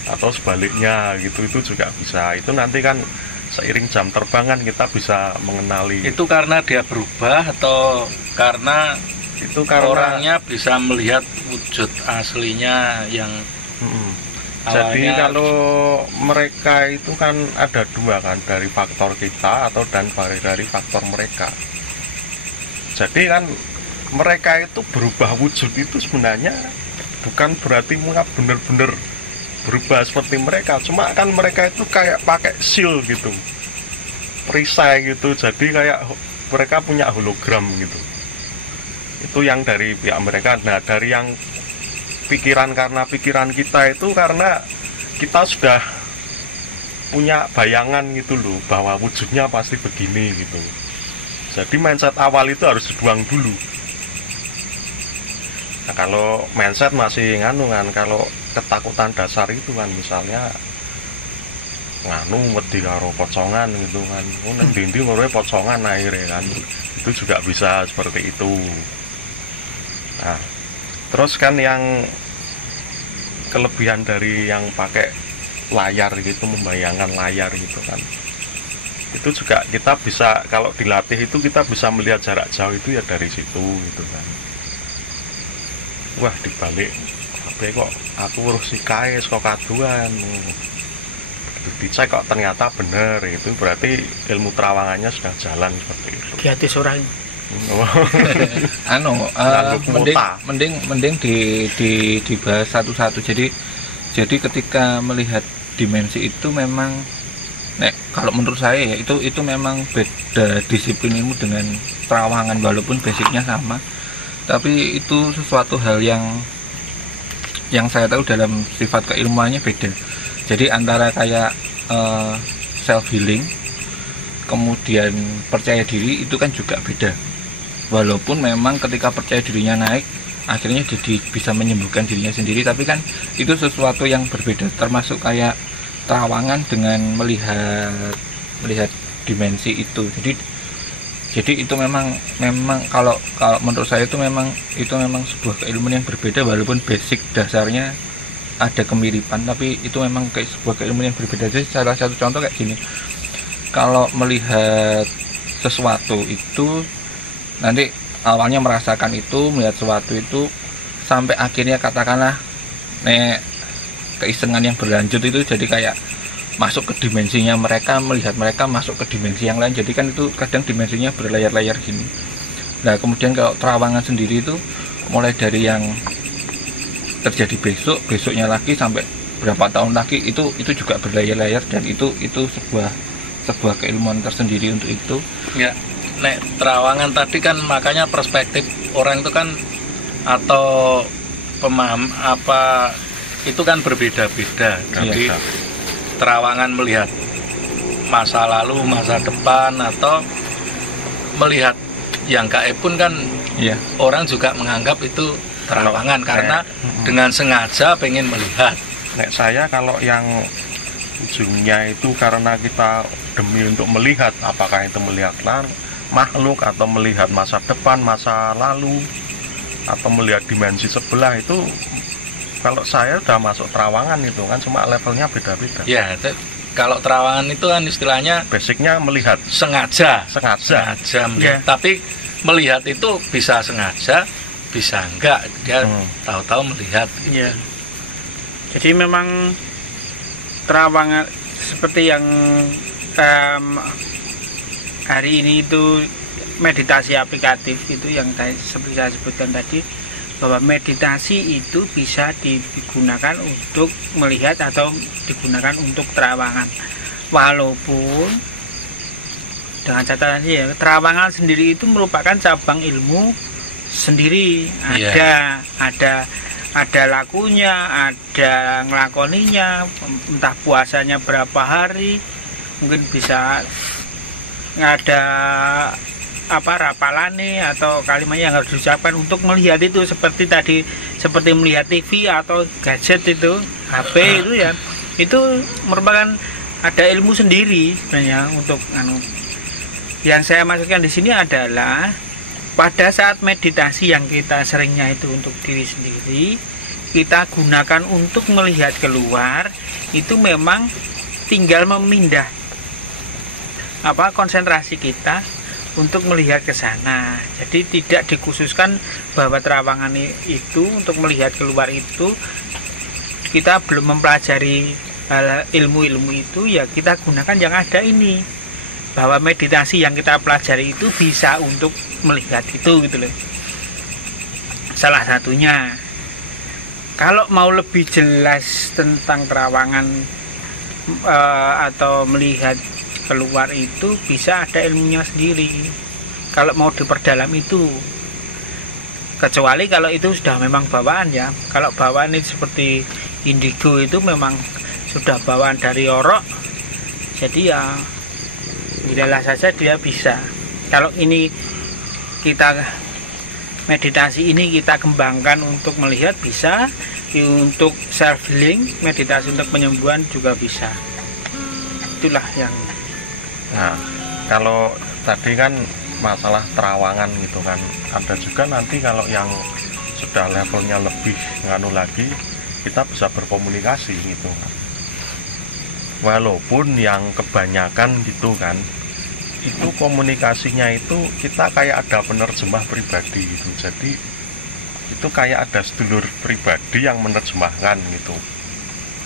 atau sebaliknya gitu, itu juga bisa. Itu nanti kan seiring jam terbang kan kita bisa mengenali. Itu karena dia berubah atau karena orangnya bisa melihat wujud aslinya yang Jadi kalau mereka itu kan ada dua kan, dari faktor kita atau dari faktor mereka. Jadi kan mereka itu berubah wujud itu sebenarnya bukan berarti mereka benar-benar berubah seperti mereka. Cuma kan mereka itu kayak pakai seal gitu, perisai gitu. Jadi kayak mereka punya hologram gitu. Itu yang dari pihak mereka. Nah dari yang pikiran, karena pikiran kita itu karena kita sudah punya bayangan gitu loh bahwa wujudnya pasti begini gitu. Jadi mindset awal itu harus dibuang dulu. Nah, kalau mindset masih nganu kan, kalau ketakutan dasar itu kan misalnya nganu wedi karo pocongan gitu kan, nang ndi ngore pocongan akhirnya kan, itu juga bisa seperti itu. Nah terus kan yang kelebihan dari yang pakai layar gitu, membayangkan layar gitu kan, itu juga kita bisa, kalau dilatih itu kita bisa melihat jarak jauh itu ya dari situ gitu kan. Wah dibalik HP kok aku urus si KS kok kaduan, dicek kok ternyata bener, itu berarti ilmu terawangannya sudah jalan seperti itu. Di hati seorang mending dibahas satu-satu. Jadi ketika melihat dimensi itu memang kalau menurut saya ya itu memang beda disiplin ilmu dengan terawangan, walaupun basicnya sama, tapi itu sesuatu hal yang saya tahu dalam sifat keilmuannya beda. Jadi antara kayak self healing kemudian percaya diri itu kan juga beda. Walaupun memang ketika percaya dirinya naik, akhirnya jadi bisa menyembuhkan dirinya sendiri, tapi kan itu sesuatu yang berbeda. Termasuk kayak terawangan dengan melihat dimensi itu. Jadi Jadi itu memang kalau menurut saya itu memang sebuah keilmuan yang berbeda, walaupun basic dasarnya ada kemiripan, tapi itu memang kayak sebuah keilmuan yang berbeda. Jadi salah satu contoh kayak gini, kalau melihat sesuatu itu nanti awalnya merasakan itu, melihat sesuatu itu sampai akhirnya katakanlah keisengan yang berlanjut itu jadi kayak masuk ke dimensinya mereka, melihat mereka masuk ke dimensi yang lain. Jadi kan itu kadang dimensinya berlayar-layar gini. Nah kemudian kalau terawangan sendiri itu mulai dari yang terjadi besoknya lagi sampai berapa tahun lagi itu juga berlayar-layar, dan itu sebuah keilmuan tersendiri untuk itu. Ya, nek terawangan tadi kan makanya perspektif orang itu kan atau pemaham apa itu kan berbeda-beda. Jadi terawangan melihat masa lalu, masa depan, atau melihat yang gaib pun kan orang juga menganggap itu terawangan karena dengan sengaja pengen melihat. Nek saya kalau yang ujungnya itu karena kita demi untuk melihat, apakah itu melihat makhluk atau melihat masa depan, masa lalu, atau melihat dimensi sebelah, itu kalau saya udah masuk terawangan itu kan, cuma levelnya beda-beda. Ya, kalau terawangan itu kan istilahnya basicnya melihat sengaja Ya. melihat. Tapi melihat itu bisa sengaja, bisa enggak, dia tahu-tahu melihat. Ya. Jadi memang terawangan seperti yang hari ini itu meditasi aplikatif itu yang seperti saya sebutkan tadi, bahwa meditasi itu bisa digunakan untuk melihat atau digunakan untuk terawangan, walaupun dengan catatan ya, terawangan sendiri itu merupakan cabang ilmu sendiri. Ada lakunya, ada ngelakoninya, entah puasanya berapa hari, mungkin bisa ada rapalane atau kalimat yang harus diucapkan untuk melihat itu, seperti melihat TV atau gadget itu, HP itu ya, itu merupakan ada ilmu sendiri sebenarnya untuk yang saya maksudkan di sini adalah pada saat meditasi yang kita seringnya itu untuk diri sendiri, kita gunakan untuk melihat keluar, itu memang tinggal memindah konsentrasi kita untuk melihat ke sana. Jadi tidak dikhususkan bahwa terawangan itu untuk melihat keluar itu kita belum mempelajari ilmu-ilmu itu, ya kita gunakan yang ada ini, bahwa meditasi yang kita pelajari itu bisa untuk melihat itu gitu loh. Salah satunya, kalau mau lebih jelas tentang terawangan atau melihat keluar itu, bisa ada ilmunya sendiri kalau mau diperdalam itu, kecuali kalau itu sudah memang bawaan ya. Kalau bawaan itu seperti indigo, itu memang sudah bawaan dari orok, jadi ya bidalah saja dia bisa. Kalau ini kita meditasi ini kita kembangkan untuk melihat, bisa. Untuk self healing, meditasi untuk penyembuhan juga bisa. Itulah yang. Nah, kalau tadi kan masalah terawangan gitu kan, ada juga nanti kalau yang sudah levelnya lebih lagi, kita bisa berkomunikasi gitu kan. Walaupun yang kebanyakan gitu kan, itu komunikasinya itu kita kayak ada penerjemah pribadi gitu. Jadi itu kayak ada sedulur pribadi yang menerjemahkan gitu.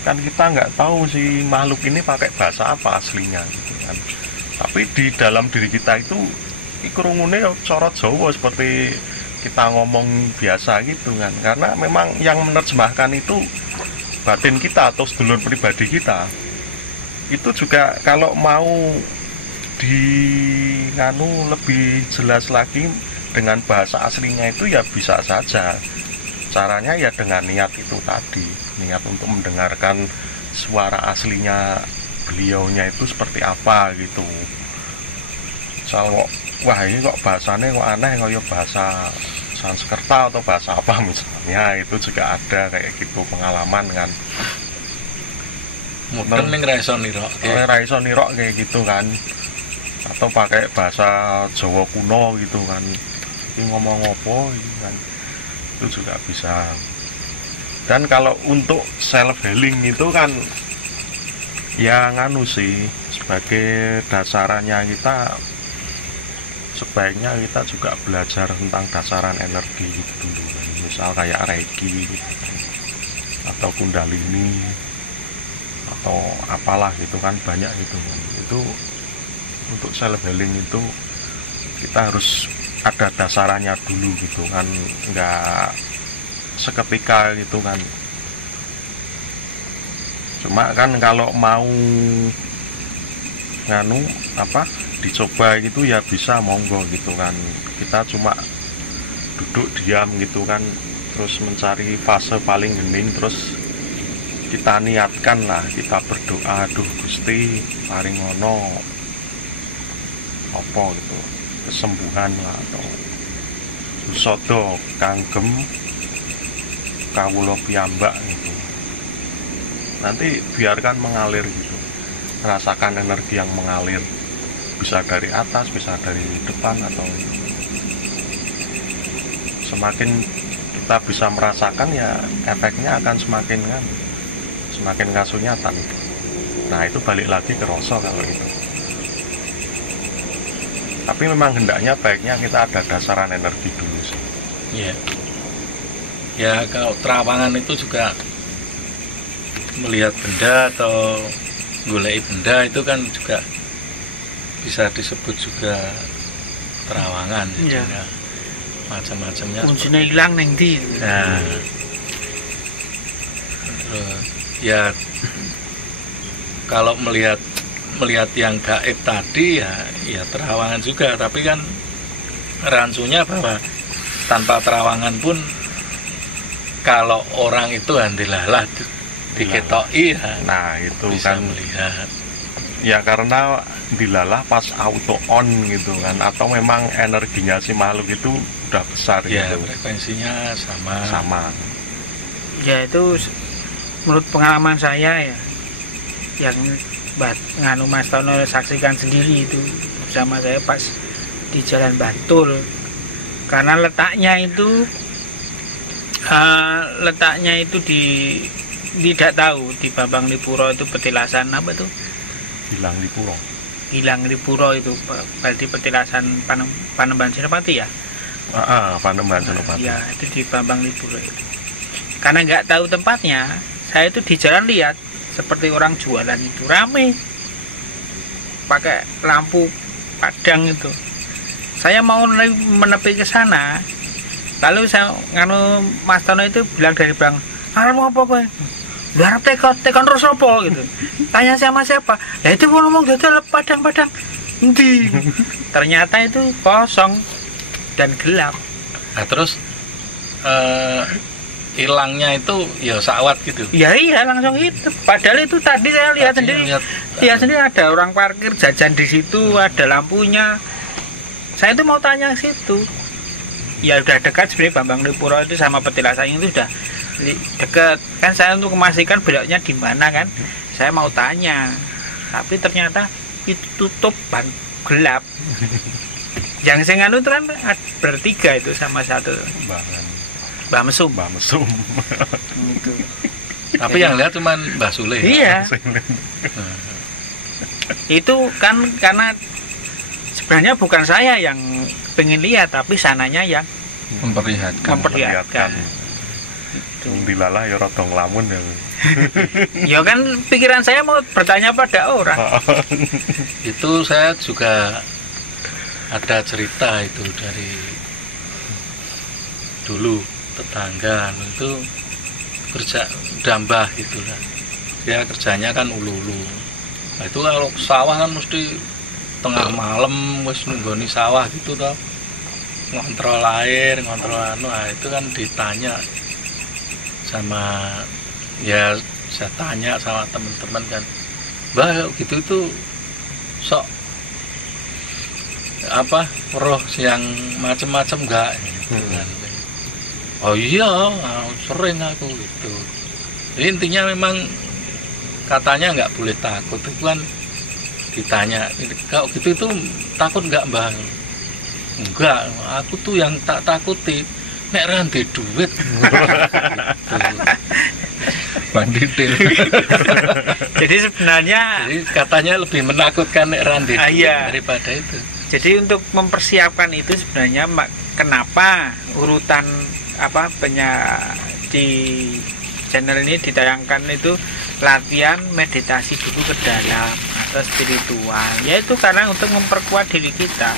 Kan kita nggak tahu si makhluk ini pakai bahasa apa aslinya gitu kan. Tapi di dalam diri kita itu krungune corot Jawa seperti kita ngomong biasa gitu kan. Karena memang yang menerjemahkan itu batin kita atau sedulur pribadi kita. Itu juga kalau mau lebih jelas lagi dengan bahasa aslinya itu ya bisa saja. Caranya ya dengan niat itu tadi, niat untuk mendengarkan suara aslinya beliaunya itu seperti apa gitu. Soal wah ini kok bahasanya kok aneh, kayak bahasa Sanskerta atau bahasa apa misalnya, itu juga ada kayak gitu pengalaman kan. Mungkin ning ra iso nirok. Ra iso nirok kayak gitu kan. atau pakai bahasa Jawa kuno gitu kan, ini ngomong apa gitu kan, itu juga bisa. Dan kalau untuk self healing itu kan ya nganu sih, sebagai dasarannya kita sebaiknya kita juga belajar tentang dasaran energi gitu dulu, misal kayak Reiki atau Kundalini atau apalah gitu kan, banyak gitu kan. Itu untuk self healing itu kita harus ada dasarannya dulu gitu kan, nggak seketika gitu kan. Cuma kan kalau mau nganu apa dicoba gitu ya bisa, monggo gitu kan. Kita cuma duduk diam gitu kan, terus mencari fase paling hening, terus kita niatkan lah, kita berdoa, aduh Gusti paring ngono apa gitu, kesembuhan lah, atau usodo kanggem kawula piyambak gitu. Nanti biarkan mengalir gitu, rasakan energi yang mengalir, bisa dari atas, bisa dari depan, atau semakin kita bisa merasakan ya efeknya akan semakin kasunyatan. Nah itu balik lagi ke rasa kalau itu. Tapi memang hendaknya baiknya kita ada dasaran energi dulu sih. Iya. Ya kalau terawangan itu juga melihat benda atau golek benda itu kan juga bisa disebut juga terawangan. Iya. Ya. Macam-macamnya. Kuncinya hilang neng di. Nah, ya kalau melihat yang gaib tadi ya terawangan juga, tapi kan ransunya bahwa tanpa terawangan pun kalau orang itu handilalah diketoki ya, nah itu bisa kan melihat ya karena dilalah pas auto on gitu kan, atau memang energinya si makhluk itu udah besar ya, gitu, frekuensinya sama. Ya itu menurut pengalaman saya ya, yang nganu Mas Tono saksikan sendiri itu bersama saya pas di Jalan Bantul, karena letaknya itu di tidak tahu di Bambang Lipuro itu petilasan apa tuh, Hilang Lipuro itu berarti petilasan Panembahan Senopati ya. Panembahan Senopati Ya itu di Bambang Lipuro itu. Karena nggak tahu tempatnya, saya itu di jalan lihat seperti orang jualan itu rame pakai lampu padang itu. Saya mau menepi ke sana, lalu saya Mas Tono itu bilang dari belakang, mau apa? Luar tekon terus apa gitu. Tanya sama siapa? Ya itu ngomong dodol padang-padang. Endi? Ternyata itu kosong dan gelap. Nah terus hilangnya itu ya sawat gitu. Ya iya langsung itu. Padahal itu tadi saya lihat sendiri. Lihat sendiri ada orang parkir jajan di situ, ada lampunya. Saya itu mau tanya ke situ. Ya udah dekat sebenarnya Bambang Lipuro itu sama petilasan itu sudah dekat. Kan saya untuk memastikan beloknya di mana kan. Saya mau tanya. Tapi ternyata itu tutup gelap. Yang saya nganu itu kan bertiga itu sama satu Mbah Mesum. Gitu. Tapi yang lihat cuman Mbah Sule. Iya. Itu kan karena sebenarnya bukan saya yang pengen lihat, tapi sananya yang memperlihatkan. Dilalah ya rada nglamun ya. Ya kan pikiran saya mau bertanya pada orang. Itu saya juga ada cerita itu dari dulu tetangga itu kerja dambah gitu kan, dia kerjanya kan ulu-ulu. Nah itu kalau sawah kan mesti tengah malam wis nunggoni sawah gitu toh, ngontrol air, ngontrol nah itu kan ditanya sama ya, saya tanya sama teman-teman kan, Mbah gitu itu sok apa roh yang macam-macam enggak gitu kan. Oh iya, sering aku gitu. Jadi intinya memang katanya nggak boleh takut, itu kan ditanya, kalau gitu itu takut nggak Bang? Enggak, aku tuh yang tak takuti nek rantai duit. Banditil. Jadi sebenarnya Jadi katanya lebih menakutkan nek rantai duit iya. daripada itu. Jadi untuk mempersiapkan itu sebenarnya kenapa urutan di channel ini ditayangkan itu latihan meditasi dulu ke dalam atau spiritual, yaitu karena untuk memperkuat diri kita.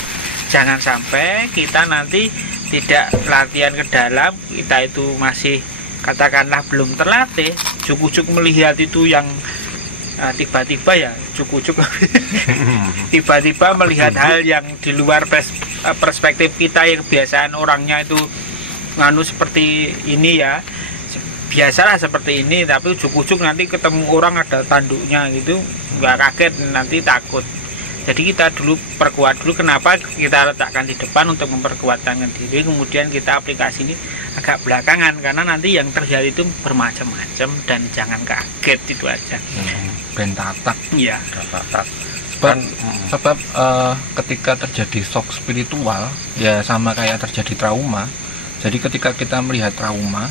Jangan sampai kita nanti tidak latihan ke dalam, kita itu masih katakanlah belum terlatih, cukup melihat itu yang tiba-tiba ya cukup tiba-tiba melihat hal yang di luar perspektif kita, yang kebiasaan orangnya itu nganu seperti ini ya, biasalah seperti ini, tapi cukup nanti ketemu orang ada tanduknya gitu, nggak kaget, nanti takut. Jadi kita dulu perkuat dulu. Kenapa kita letakkan di depan untuk memperkuat tangan diri, kemudian kita aplikasi ini agak belakangan, karena nanti yang terjadi itu bermacam-macam dan jangan kaget, itu aja. Bentatak. Iya. Sebab ketika terjadi shock spiritual ya sama kayak terjadi trauma. Jadi ketika kita melihat trauma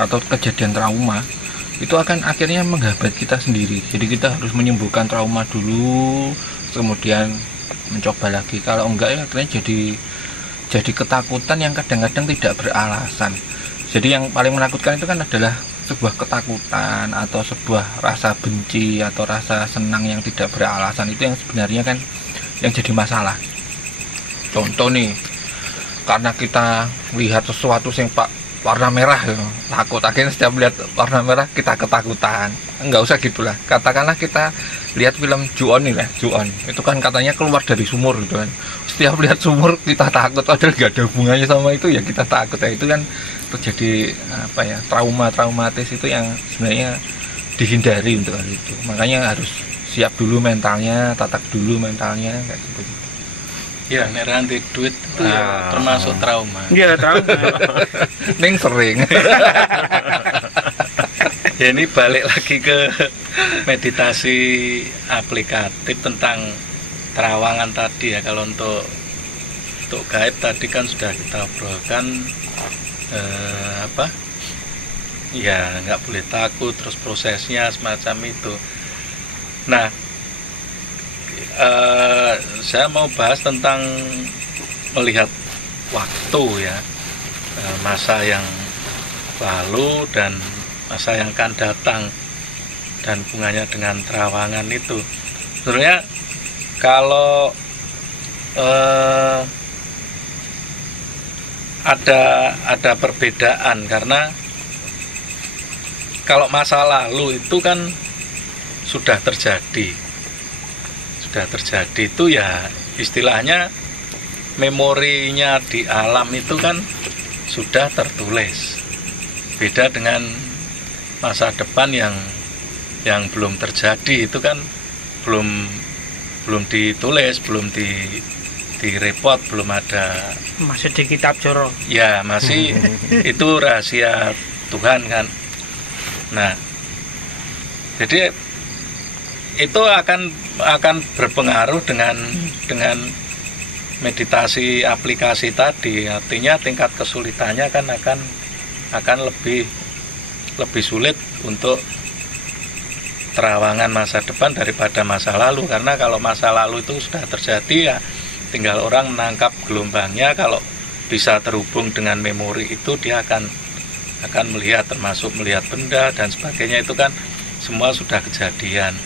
atau kejadian trauma, itu akan akhirnya menghambat kita sendiri. Jadi kita harus menyembuhkan trauma dulu, kemudian mencoba lagi. Kalau enggak ya akhirnya jadi ketakutan yang kadang-kadang tidak beralasan. Jadi yang paling menakutkan itu kan adalah sebuah ketakutan atau sebuah rasa benci atau rasa senang yang tidak beralasan. Itu yang sebenarnya kan yang jadi masalah. Contoh nih, karena kita lihat sesuatu yang warna merah ya, takut, akhirnya setiap lihat warna merah kita ketakutan. Enggak usah gitulah, katakanlah kita lihat film Ju-on nih lah, Ju-on itu kan katanya keluar dari sumur gitu kan, setiap lihat sumur kita takut, padahal nggak ada hubungannya sama itu ya kita takut ya. Itu kan terjadi traumatis itu yang sebenarnya dihindari untuk hal itu. Makanya harus siap dulu mentalnya, tatak dulu mentalnya kayak gitu. Ya, nek rantai duit itu ya termasuk trauma. Iya, trauma. Neng sering. Ya, ini balik lagi ke meditasi aplikatif tentang terawangan tadi ya. Kalau untuk gaib tadi kan sudah kita obrolkan ya nggak boleh takut, terus prosesnya semacam itu. Nah, saya mau bahas tentang melihat waktu ya, masa yang lalu dan masa yang akan datang dan hubungannya dengan terawangan itu. Sebenarnya kalau ada perbedaan, karena kalau masa lalu itu kan sudah terjadi itu ya istilahnya memorinya di alam itu kan sudah tertulis. Beda dengan masa depan yang belum terjadi, itu kan belum ditulis, belum direpot, belum ada, masih di kitab Joro ya, masih itu rahasia Tuhan kan. Nah, jadi itu akan berpengaruh dengan meditasi aplikasi tadi. Artinya tingkat kesulitannya kan akan lebih sulit untuk terawangan masa depan daripada masa lalu. Karena kalau masa lalu itu sudah terjadi ya tinggal orang menangkap gelombangnya. Kalau bisa terhubung dengan memori itu, dia akan melihat, termasuk melihat benda dan sebagainya, itu kan semua sudah kejadian.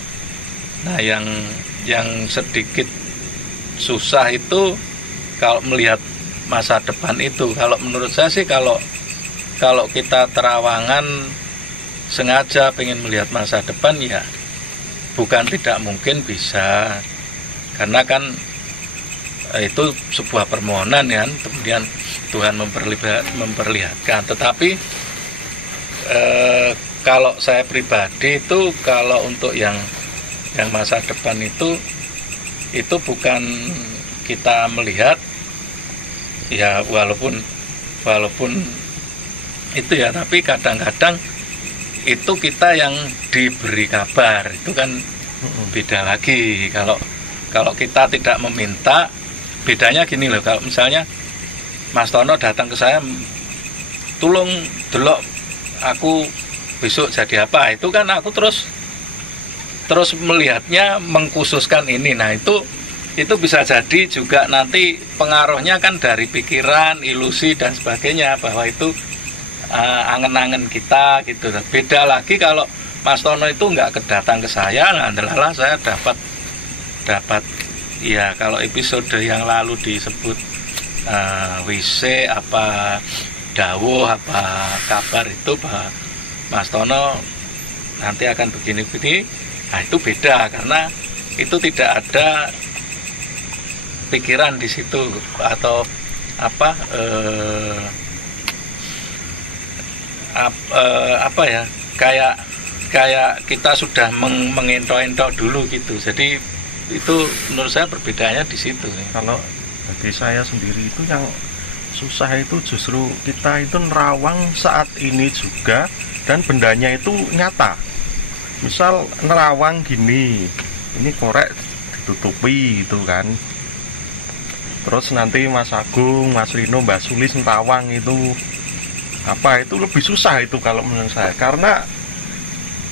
Nah, yang sedikit susah itu kalau melihat masa depan itu. Kalau menurut saya sih, kalau kita terawangan sengaja pengen melihat masa depan ya bukan tidak mungkin bisa, karena kan itu sebuah permohonan ya, kemudian Tuhan memperlihatkan. Tetapi kalau saya pribadi itu, kalau untuk yang masa depan itu bukan kita melihat ya, walaupun itu ya, tapi kadang-kadang itu kita yang diberi kabar. Itu kan beda lagi. Kalau kita tidak meminta, bedanya gini loh, kalau misalnya Mas Tono datang ke saya, tolong delok aku besok jadi apa, itu kan aku terus melihatnya mengkhususkan ini. Nah itu bisa jadi juga nanti pengaruhnya kan dari pikiran, ilusi dan sebagainya, bahwa itu angen-angen kita gitu. Beda lagi kalau Mas Tono itu nggak kedatang ke saya, nah adalah saya dapat ya, kalau episode yang lalu disebut WC apa dawuh apa kabar itu, bahwa Mas Tono nanti akan begini-begini. Nah itu beda, karena itu tidak ada pikiran di situ atau apa apa ya, kayak kita sudah mengento-ento dulu gitu. Jadi itu menurut saya perbedaannya di situ. Kalau bagi saya sendiri itu yang susah itu justru kita itu nerawang saat ini juga, dan bendanya itu nyata. Misal nerawang gini, ini korek ditutupi gitu kan, terus nanti Mas Agung, Mas Rino, Mbak Sulis nerawang itu apa, itu lebih susah itu kalau menurut saya, karena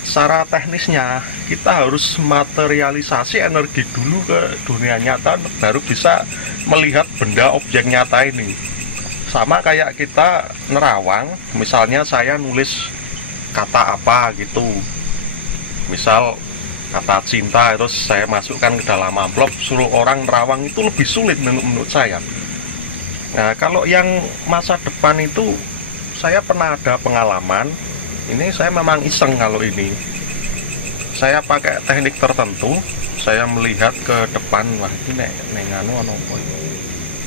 secara teknisnya kita harus materialisasi energi dulu ke dunia nyata, baru bisa melihat benda objek nyata ini. Sama kayak kita nerawang, misalnya saya nulis kata apa gitu, misal kata cinta, terus saya masukkan ke dalam amplop, suruh orang nerawang, itu lebih sulit menurut saya. Nah kalau yang masa depan itu saya pernah ada pengalaman. Ini saya memang iseng, kalau ini saya pakai teknik tertentu, saya melihat ke depan, wah ini nenganu apa.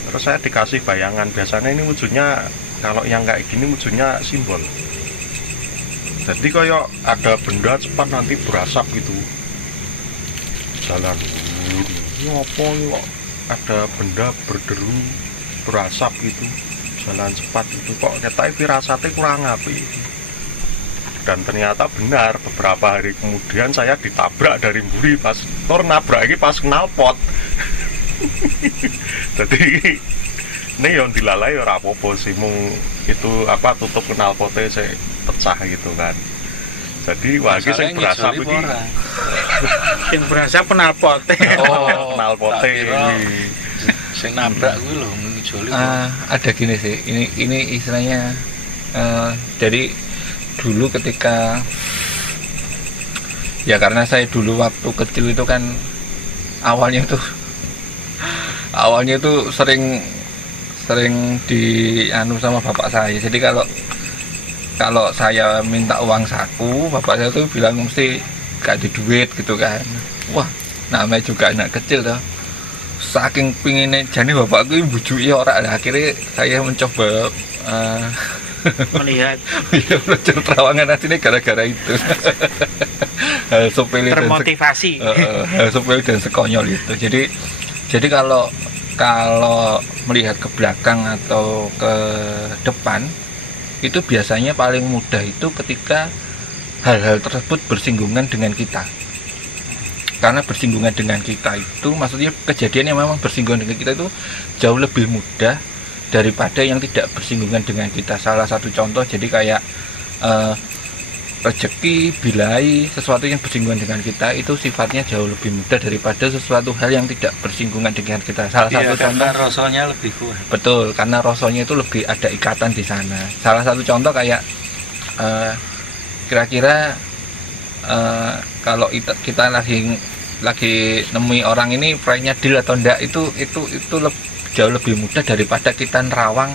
Terus saya dikasih bayangan, biasanya ini wujudnya, kalau yang kayak gini wujudnya simbol. Jadi kayak ada benda cepat nanti berasap gitu, jalan ini apa ini kok ada benda berderu berasap gitu, jalan cepat itu kok kita firasatnya kurang api. Dan ternyata benar, beberapa hari kemudian saya ditabrak dari mburi, pas nabrak ini pas knalpot. Jadi ini yang dilalai ya rapopo sih, mung itu apa, tutup knalpotnya saya pecah gitu kan. Jadi wagi saya berasap ini, yang berasap knalpot. Oh, knalpotnya ini saya nabrak gue loh ngejoli. Ada gini sih, ini istilahnya jadi dulu ketika, ya karena saya dulu waktu kecil itu kan awalnya itu sering dianu sama bapak saya. Jadi kalau saya minta uang saku, bapak saya tuh bilang mesti gak ada duit gitu kan. Wah, namanya juga anak kecil tuh, saking pinginnya jane bapakku bujuki ora, akhirnya saya mencoba melihat belajar terawangan aslinya gara-gara itu. Termotivasi. Hal sepele dan sekonyol itu. Jadi kalau melihat ke belakang atau ke depan, itu biasanya paling mudah itu ketika hal-hal tersebut bersinggungan dengan kita. Karena bersinggungan dengan kita itu, maksudnya kejadian yang memang bersinggungan dengan kita itu jauh lebih mudah daripada yang tidak bersinggungan dengan kita. Salah satu contoh, jadi kayak rezeki, bilai, sesuatu yang bersinggungan dengan kita itu sifatnya jauh lebih mudah daripada sesuatu hal yang tidak bersinggungan dengan kita. Salah satu contoh, rasanya lebih kuat. Betul, karena rasanya itu lebih ada ikatan di sana. Salah satu contoh kayak kira-kira kalau kita lagi nemui orang ini proyeknya deal atau enggak, itu jauh lebih mudah daripada kita nerawang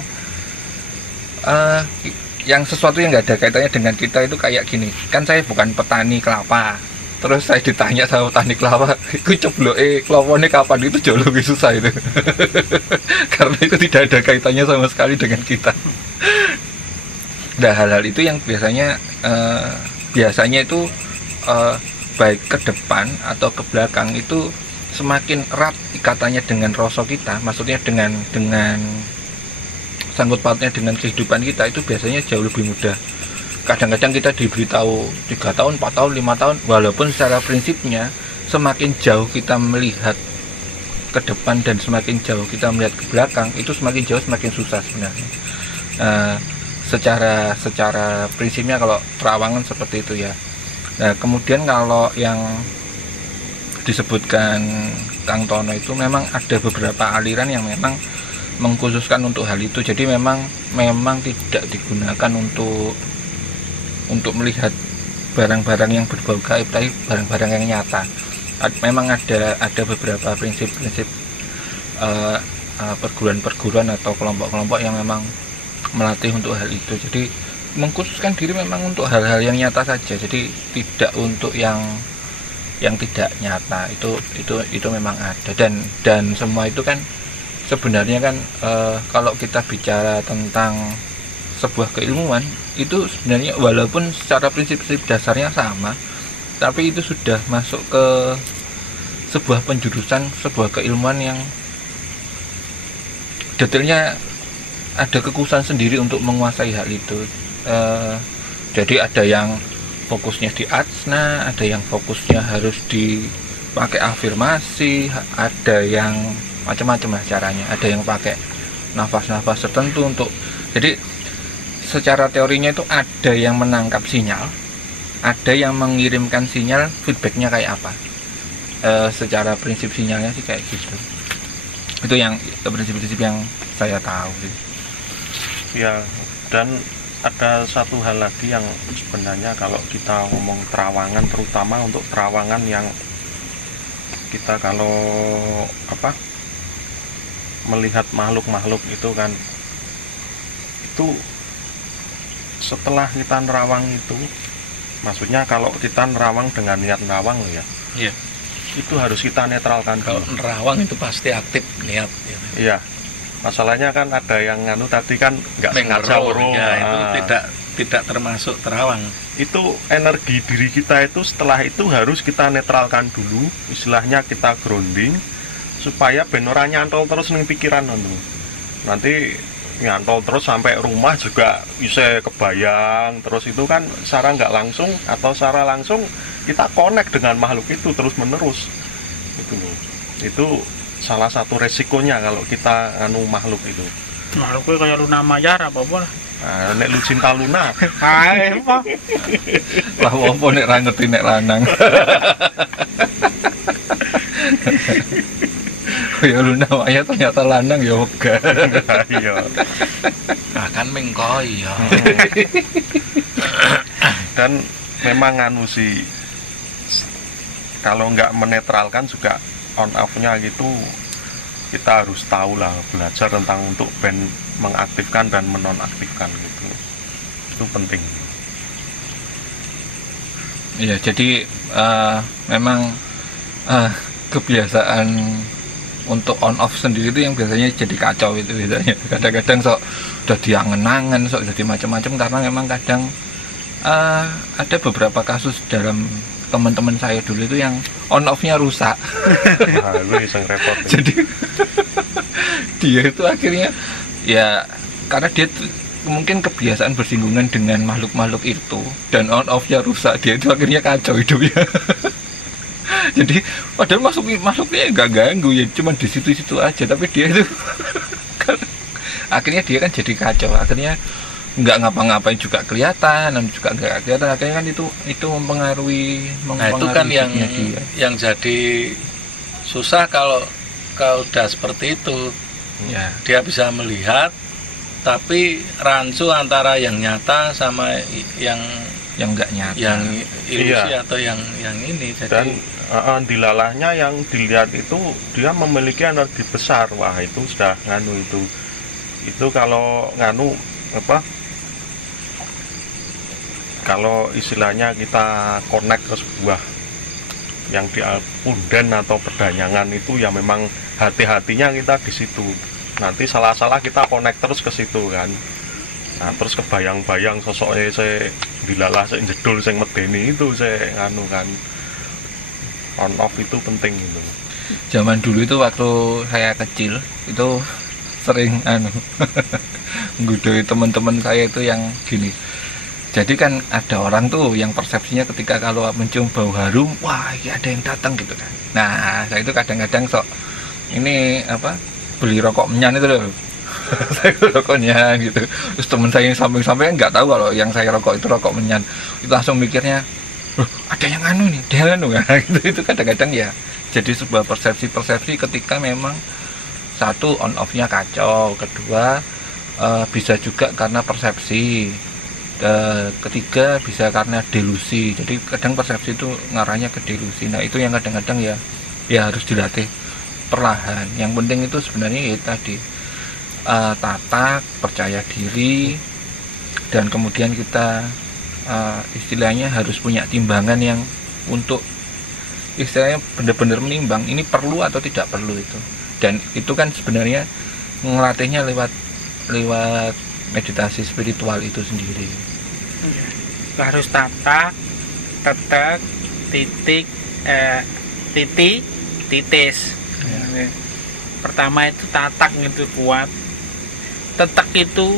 yang sesuatu yang nggak ada kaitannya dengan kita. Itu kayak gini, kan saya bukan petani kelapa, terus saya ditanya sama petani kelapa, aku cobloke kelapanya kapan, itu jauh lebih susah itu. Karena itu tidak ada kaitannya sama sekali dengan kita. Nah, hal-hal itu yang biasanya itu baik ke depan atau ke belakang itu semakin erat ikatannya dengan rasa kita, maksudnya dengan sangkut pautnya dengan kehidupan kita, itu biasanya jauh lebih mudah. Kadang-kadang kita diberitahu 3 tahun, 4 tahun, 5 tahun, walaupun secara prinsipnya semakin jauh kita melihat ke depan dan semakin jauh kita melihat ke belakang, itu semakin jauh semakin susah sebenarnya. Secara prinsipnya kalau terawangan seperti itu ya. Nah, kemudian kalau yang disebutkan Kang Tono itu memang ada beberapa aliran yang memang mengkhususkan untuk hal itu. Jadi memang tidak digunakan untuk melihat barang-barang yang berbau gaib, tapi barang-barang yang nyata. Memang ada beberapa prinsip-prinsip perguruan-perguruan atau kelompok-kelompok yang memang melatih untuk hal itu. Jadi mengkhususkan diri memang untuk hal-hal yang nyata saja. Jadi tidak untuk yang tidak nyata. Itu memang ada, dan semua itu kan sebenarnya kan kalau kita bicara tentang sebuah keilmuan, itu sebenarnya walaupun secara prinsip-prinsip dasarnya sama, tapi itu sudah masuk ke sebuah penjurusan, sebuah keilmuan yang detailnya ada kekhususan sendiri untuk menguasai hal itu. Jadi ada yang fokusnya di asna, ada yang fokusnya harus dipakai afirmasi, ada yang macam-macam lah caranya. Ada yang pakai nafas-nafas tertentu untuk. Jadi secara teorinya itu ada yang menangkap sinyal, ada yang mengirimkan sinyal, feedbacknya kayak apa. Secara prinsip sinyalnya sih kayak gitu. Itu yang prinsip-prinsip yang saya tahu sih. Ya, dan ada satu hal lagi yang sebenarnya kalau kita ngomong terawangan, terutama untuk terawangan yang kita kalau melihat makhluk-makhluk itu kan, itu setelah kita nerawang itu, maksudnya kalau kita nerawang dengan niat nerawang ya, Iya. itu harus kita netralkan Kalau dulu. nerawang itu pasti aktif niat. Iya. Masalahnya kan ada yang tadi kan nggak sengaja Mengero, ya, itu tidak termasuk terawang. Itu energi diri kita itu setelah itu harus kita netralkan dulu, istilahnya kita grounding supaya ben ora nyantol terus ning pikiran nanti nyantol terus sampai rumah juga bisa kebayang terus. Itu kan secara nggak langsung atau secara langsung kita connect dengan makhluk itu terus menerus itu salah satu resikonya kalau kita makhluk itu. Makhluknya kayak Luna Maya apa lah. Nah, nek lu cinta Luna. Hai, Pak. Lah opo nek ra ngerti nek lanang. Ya Luna Maya ternyata lanang ya oga. Iya. Nah, kan mengkoi ya. Dan memang sih kalau nggak menetralkan juga on off-nya gitu, kita harus tahu lah, belajar tentang untuk mengaktifkan dan menonaktifkan gitu. Itu penting. Iya, jadi memang kebiasaan untuk on off sendiri itu yang biasanya jadi kacau itu biasanya. Kadang-kadang sok udah diangen-angen, sok jadi macam-macam, karena memang kadang ada beberapa kasus dalam teman-teman saya dulu itu yang on off-nya rusak. Nah, lu iseng repot. Jadi dia itu akhirnya ya karena dia mungkin kebiasaan bersinggungan dengan makhluk-makhluk itu dan on off-nya rusak, dia itu akhirnya kacau hidupnya. Jadi padahal makhluknya nggak ganggu ya, cuma di situ-situ aja, tapi dia itu akhirnya dia kan jadi kacau, akhirnya nggak ngapa-ngapain juga kelihatan, dan juga nggak kelihatan, akhirnya kan itu mempengaruhi itu kan yang dia. Yang jadi susah kalau udah seperti itu Ya. dia bisa melihat tapi rancu antara yang nyata sama yang nggak nyata, yang ilusi Iya. atau yang ini. Jadi Dan dilalahnya yang dilihat itu dia memiliki energi besar. Wah, itu sudah itu kalau kalau istilahnya kita connect ke sebuah yang di punden atau perdanyangan itu ya memang hati-hatinya kita di situ. Nanti salah-salah kita connect terus ke situ kan. Nah, terus kebayang-bayang sosoknya saya dilalah, saya jedul, saya medeni itu saya kan. On off itu penting gitu. Zaman dulu itu waktu saya kecil itu sering nggodoi teman-teman saya itu yang gini, Jadi kan ada orang tuh yang persepsinya ketika kalau mencium bau harum, wah ya ada yang datang gitu kan. Nah, saya itu kadang-kadang sok ini apa beli rokok menyan itu loh. Saya rokoknya gitu. Terus teman saya yang samping-samping nggak tahu kalau yang saya rokok itu rokok menyan. Itu langsung mikirnya, loh ada yang anu nih, ada yang anu kan. Gitu itu kadang-kadang ya. Jadi sebuah persepsi ketika memang satu on off-nya kacau, kedua bisa juga karena persepsi. Ketiga bisa karena delusi. Jadi kadang persepsi itu ngarahnya ke delusi. Nah itu yang kadang-kadang ya harus dilatih perlahan. Yang penting itu sebenarnya ya tadi tatak, percaya diri, dan kemudian kita istilahnya harus punya timbangan yang untuk istilahnya benar-benar menimbang ini perlu atau tidak perlu itu. Dan itu kan sebenarnya ngelatihnya lewat meditasi spiritual itu sendiri. Harus tatak, tetek, titik, titis. Ya. Pertama itu tatak itu kuat. Tetek itu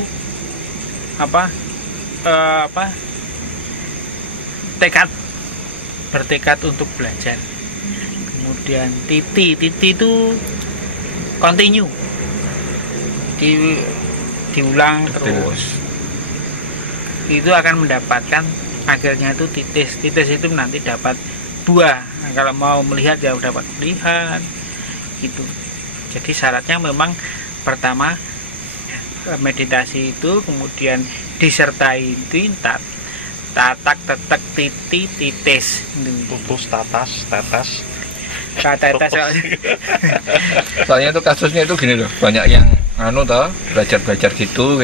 bertekad untuk belajar. Kemudian titi itu continue, diulang terus. Itu akan mendapatkan akhirnya itu titis itu nanti dapat buah. Nah, kalau mau melihat ya dapat melihat gitu. Jadi syaratnya memang pertama meditasi itu, kemudian disertai tatak, tetek, titis, tutus, tatas, tetes. Soalnya itu kasusnya itu gini loh, banyak yang belajar gitu.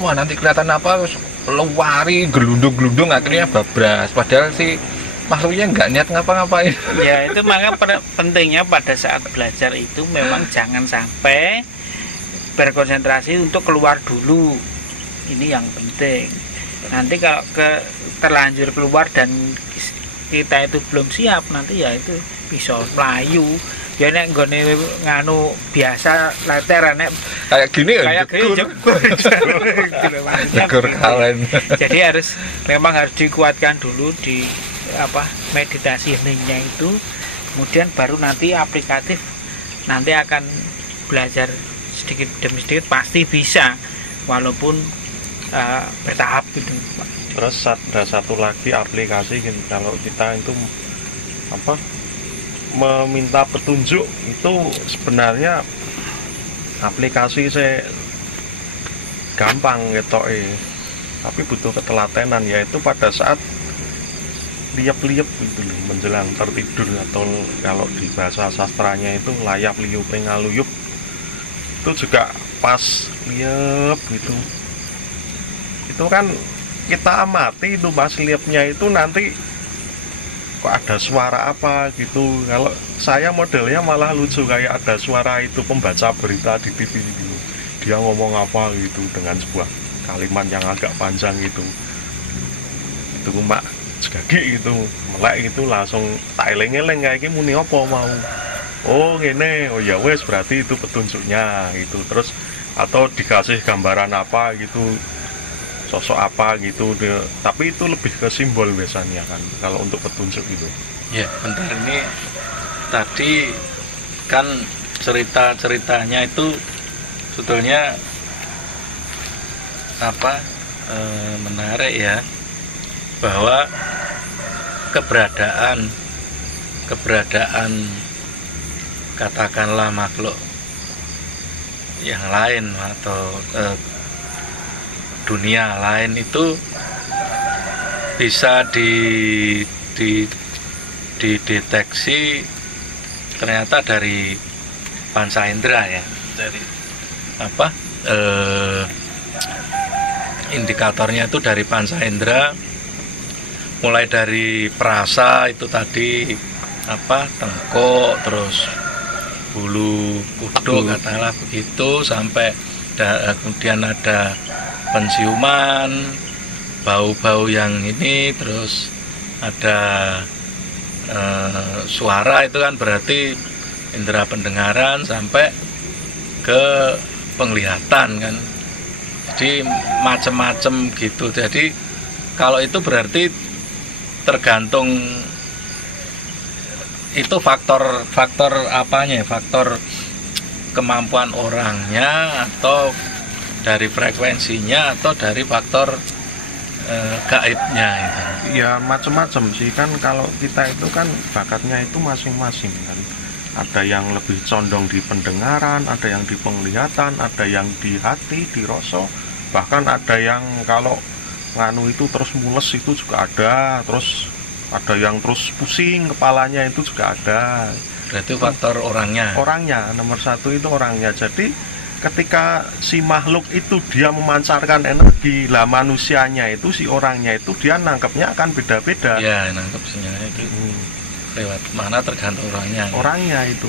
Wah nanti kelihatan apa, terus lewari gelundung akhirnya babras. Padahal sih makhluknya nggak niat ngapa-ngapain. Ya itu makanya pentingnya pada saat belajar itu memang jangan sampai berkonsentrasi untuk keluar dulu. Ini yang penting. Nanti kalau terlanjur keluar dan kita itu belum siap, nanti ya itu bisa melayu. Ya nek nggone nganu biasa later nek kayak gini jegur kalen. Jadi memang harus dikuatkan dulu di meditasi heningnya itu, kemudian baru nanti aplikatif, nanti akan belajar sedikit demi sedikit pasti bisa, walaupun bertahap gitu. Terus ada satu lagi aplikasi gitu, kalau kita itu meminta petunjuk itu sebenarnya aplikasi saya gampang gitu, tapi butuh ketelatenan, yaitu pada saat liap-liap gitu loh, menjelang tertidur, atau kalau di bahasa sastranya itu layap liup ngaluyup, itu juga pas liap gitu. Itu kan kita amati itu pas liapnya itu nanti kok ada suara apa gitu. Kalau saya modelnya malah lucu, kayak ada suara itu pembaca berita di TV gitu, dia ngomong apa gitu dengan sebuah kalimat yang agak panjang gitu. Itu mak segagi gitu, melek gitu, langsung tak eleng-eleng kayak gini muni apa mau. Oh ngene, oh ya wes berarti itu petunjuknya gitu. Terus atau dikasih gambaran apa gitu, sosok apa gitu, tapi itu lebih ke simbol biasanya kan kalau untuk petunjuk gitu. Ya bentar, ini tadi kan ceritanya itu sebetulnya menarik ya, bahwa keberadaan katakanlah makhluk yang lain atau dunia lain itu bisa dideteksi ternyata dari panca indera ya, dari indikatornya itu dari panca indera, mulai dari perasa itu tadi tengkuk, terus bulu kuduk katakanlah begitu, sampai kemudian ada penciuman, bau-bau yang ini, terus ada suara, itu kan berarti indera pendengaran, sampai ke penglihatan kan. Jadi macam-macam gitu. Jadi kalau itu berarti tergantung itu faktor apanya ya, faktor kemampuan orangnya atau dari frekuensinya atau dari faktor gaibnya itu. Ya macam-macam sih kan, kalau kita itu kan bakatnya itu masing-masing kan. Ada yang lebih condong di pendengaran, ada yang di penglihatan, ada yang di hati, di rasa, bahkan ada yang kalau nganu itu terus mules itu juga ada, terus ada yang terus pusing kepalanya itu juga ada. Berarti faktor orangnya. Orangnya nomor satu itu orangnya. Jadi ketika si makhluk itu dia memancarkan energi, lah manusianya itu si orangnya itu dia nangkepnya akan beda-beda. Ya, nangkep sinyalnya itu lewat mana tergantung orangnya. Orangnya itu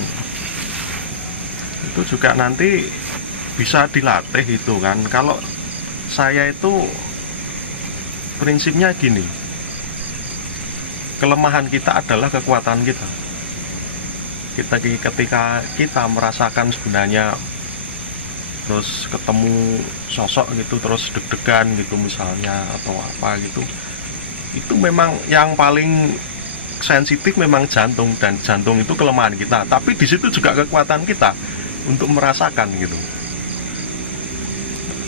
juga nanti bisa dilatih itu kan. Kalau saya itu prinsipnya gini, kelemahan kita adalah kekuatan kita. Ketika kita merasakan sebenarnya terus ketemu sosok gitu terus deg-degan gitu misalnya atau apa gitu, itu memang yang paling sensitif memang jantung, dan jantung itu kelemahan kita, tapi di situ juga kekuatan kita untuk merasakan gitu.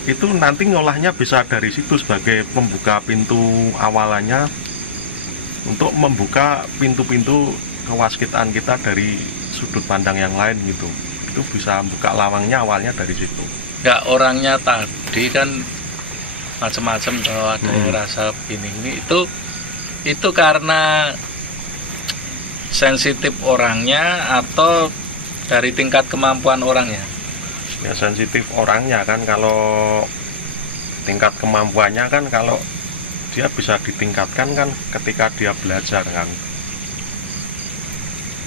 Itu nanti ngolahnya bisa dari situ sebagai pembuka pintu awalannya untuk membuka pintu-pintu kewaskitaan kita dari sudut pandang yang lain gitu. Itu bisa buka lawangnya awalnya dari situ. Ya, orangnya tadi kan macam-macam, kalau ada yang rasa ini itu karena sensitif orangnya atau dari tingkat kemampuan orangnya? Ya sensitif orangnya kan, kalau tingkat kemampuannya kan kalau dia bisa ditingkatkan kan ketika dia belajar kan.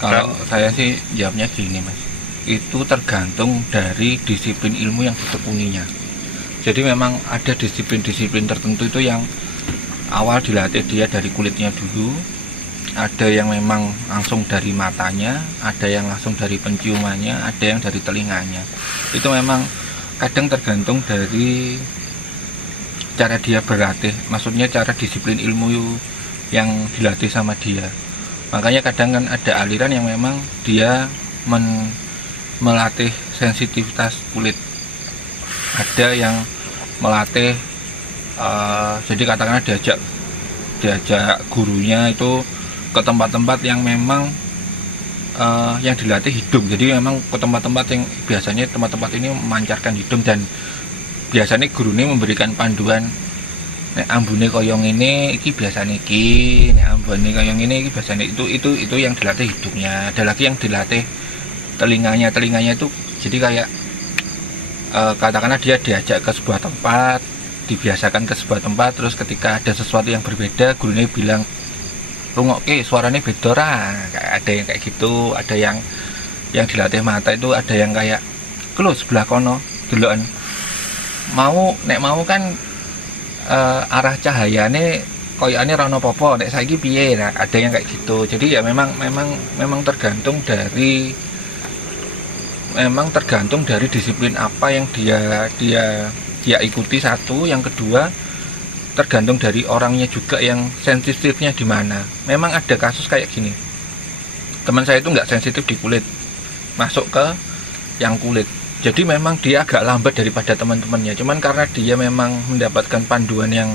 Kalau saya sih jawabnya gini Mas, itu tergantung dari disiplin ilmu yang ditekuninya. Jadi memang ada disiplin-disiplin tertentu itu yang awal dilatih dia dari kulitnya dulu, ada yang memang langsung dari matanya, ada yang langsung dari penciumannya, ada yang dari telinganya. Itu memang kadang tergantung dari cara dia berlatih, maksudnya cara disiplin ilmu yang dilatih sama dia. Makanya kadang kan ada aliran yang memang dia melatih sensitivitas kulit, ada yang melatih jadi katakanlah diajak gurunya itu ke tempat-tempat yang memang yang dilatih hidung. Jadi memang ke tempat-tempat yang biasanya tempat-tempat ini memancarkan hidung, dan biasanya guru ini memberikan panduan, nek ambune koyong ini iki biasanya iki, nek ambune koyong ini iki biasanya itu yang dilatih hidungnya. Ada lagi yang dilatih telinganya itu jadi kayak katakanlah dia diajak ke sebuah tempat, dibiasakan ke sebuah tempat, terus ketika ada sesuatu yang berbeda gurunya bilang rungokke suaranya beda lah, ada yang kayak gitu. Ada yang dilatih mata itu ada yang kayak kalau sebelah kono deloken nek mau kan arah cahayane koyane ra ono apa-apa, nek saiki piye. Nah, ada yang kayak gitu. Jadi ya memang tergantung dari disiplin apa yang dia ikuti, satu. Yang kedua tergantung dari orangnya juga yang sensitifnya di mana. Memang ada kasus kayak gini, teman saya itu nggak sensitif di kulit, masuk ke yang kulit, jadi memang dia agak lambat daripada teman-temannya. Cuman karena dia memang mendapatkan panduan yang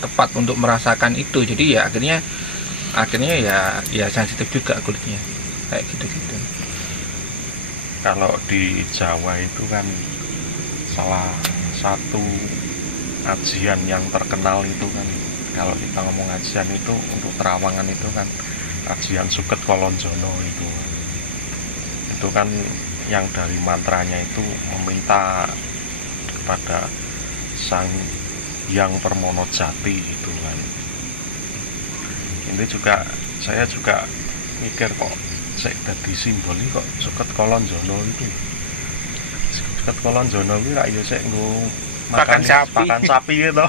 tepat untuk merasakan itu, jadi ya akhirnya ya sensitif juga kulitnya kayak gitu. Kalau di Jawa itu kan salah satu ajian yang terkenal itu kan, kalau kita ngomong ajian itu untuk terawangan itu kan ajian Suket Kolonjono itu kan yang dari mantranya itu meminta kepada Sang Hyang Permono Jati itu kan. Ini juga saya juga mikir kok saya dadi simbol ini kok Suket Kolonjono itu. Suket Kolonjono ini ra yo sik nggo pakan sapi gitu.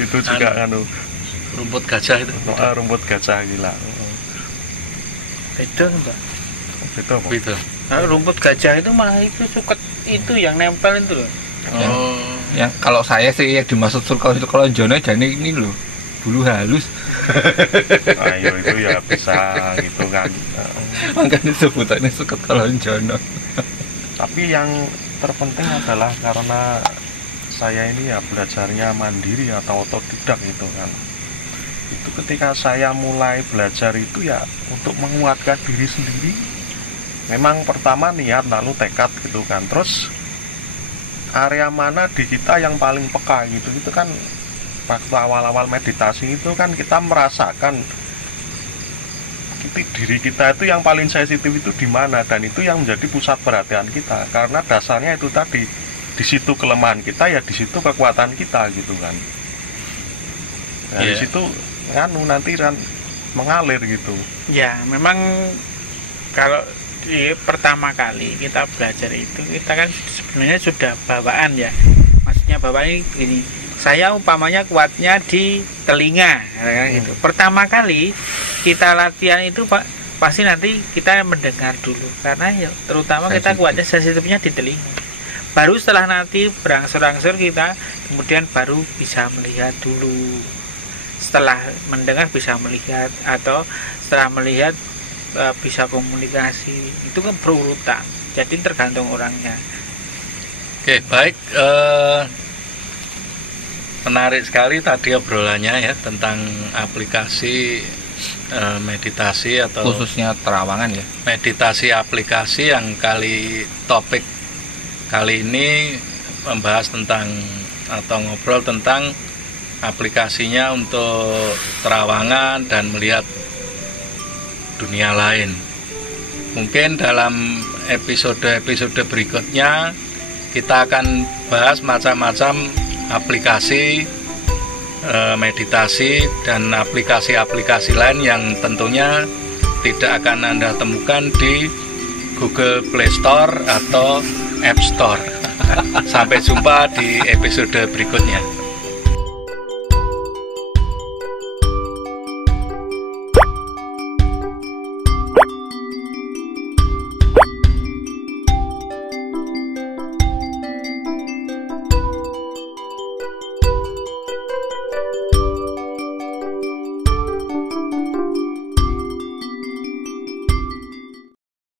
Itu juga anu rumput gajah itu. Rumput gajah gila. Beda enggak? Beda apa? Beda. Nah, rumput gajah itu malah itu suket itu yang nempel itu loh. Oh. Yang kalau saya sih yang dimaksud Sukolonjono jadi ini loh, bulu halus. Ayo itu ya bisa gitu kan. Makanya sebutannya Sukolonjono. Tapi yang terpenting adalah karena saya ini ya belajarnya mandiri atau otodidak gitu kan. Itu ketika saya mulai belajar itu ya untuk menguatkan diri sendiri. Memang pertama niat lalu tekad gitu kan. Terus area mana di kita yang paling peka gitu. Itu kan waktu awal-awal meditasi itu kan kita merasakan diri kita itu yang paling sensitif itu di mana, dan itu yang menjadi pusat perhatian kita. Karena dasarnya itu tadi, di situ kelemahan kita ya di situ kekuatan kita gitu kan. Di situ kan nanti kan mengalir gitu. Ya, memang kalau di pertama kali kita belajar itu kita kan sebenarnya sudah bawaan ya. Maksudnya bawaan ini saya umpamanya kuatnya di telinga gitu. Pertama kali kita latihan itu Pak, pasti nanti kita mendengar dulu karena ya, terutama kita kuatnya sensitifnya di telinga. Baru setelah nanti berangsur-angsur kita kemudian baru bisa melihat dulu. Setelah mendengar bisa melihat, atau setelah melihat bisa komunikasi. Itu kan berurutan, jadi tergantung orangnya. Oke, baik. Menarik sekali tadi obrolannya ya tentang aplikasi meditasi atau khususnya terawangan ya. Meditasi aplikasi yang topik kali ini membahas tentang atau ngobrol tentang aplikasinya untuk terawangan dan melihat dunia lain. Mungkin dalam episode-episode berikutnya kita akan bahas macam-macam aplikasi meditasi dan aplikasi-aplikasi lain yang tentunya tidak akan Anda temukan di Google Play Store atau App Store. Sampai jumpa di episode berikutnya.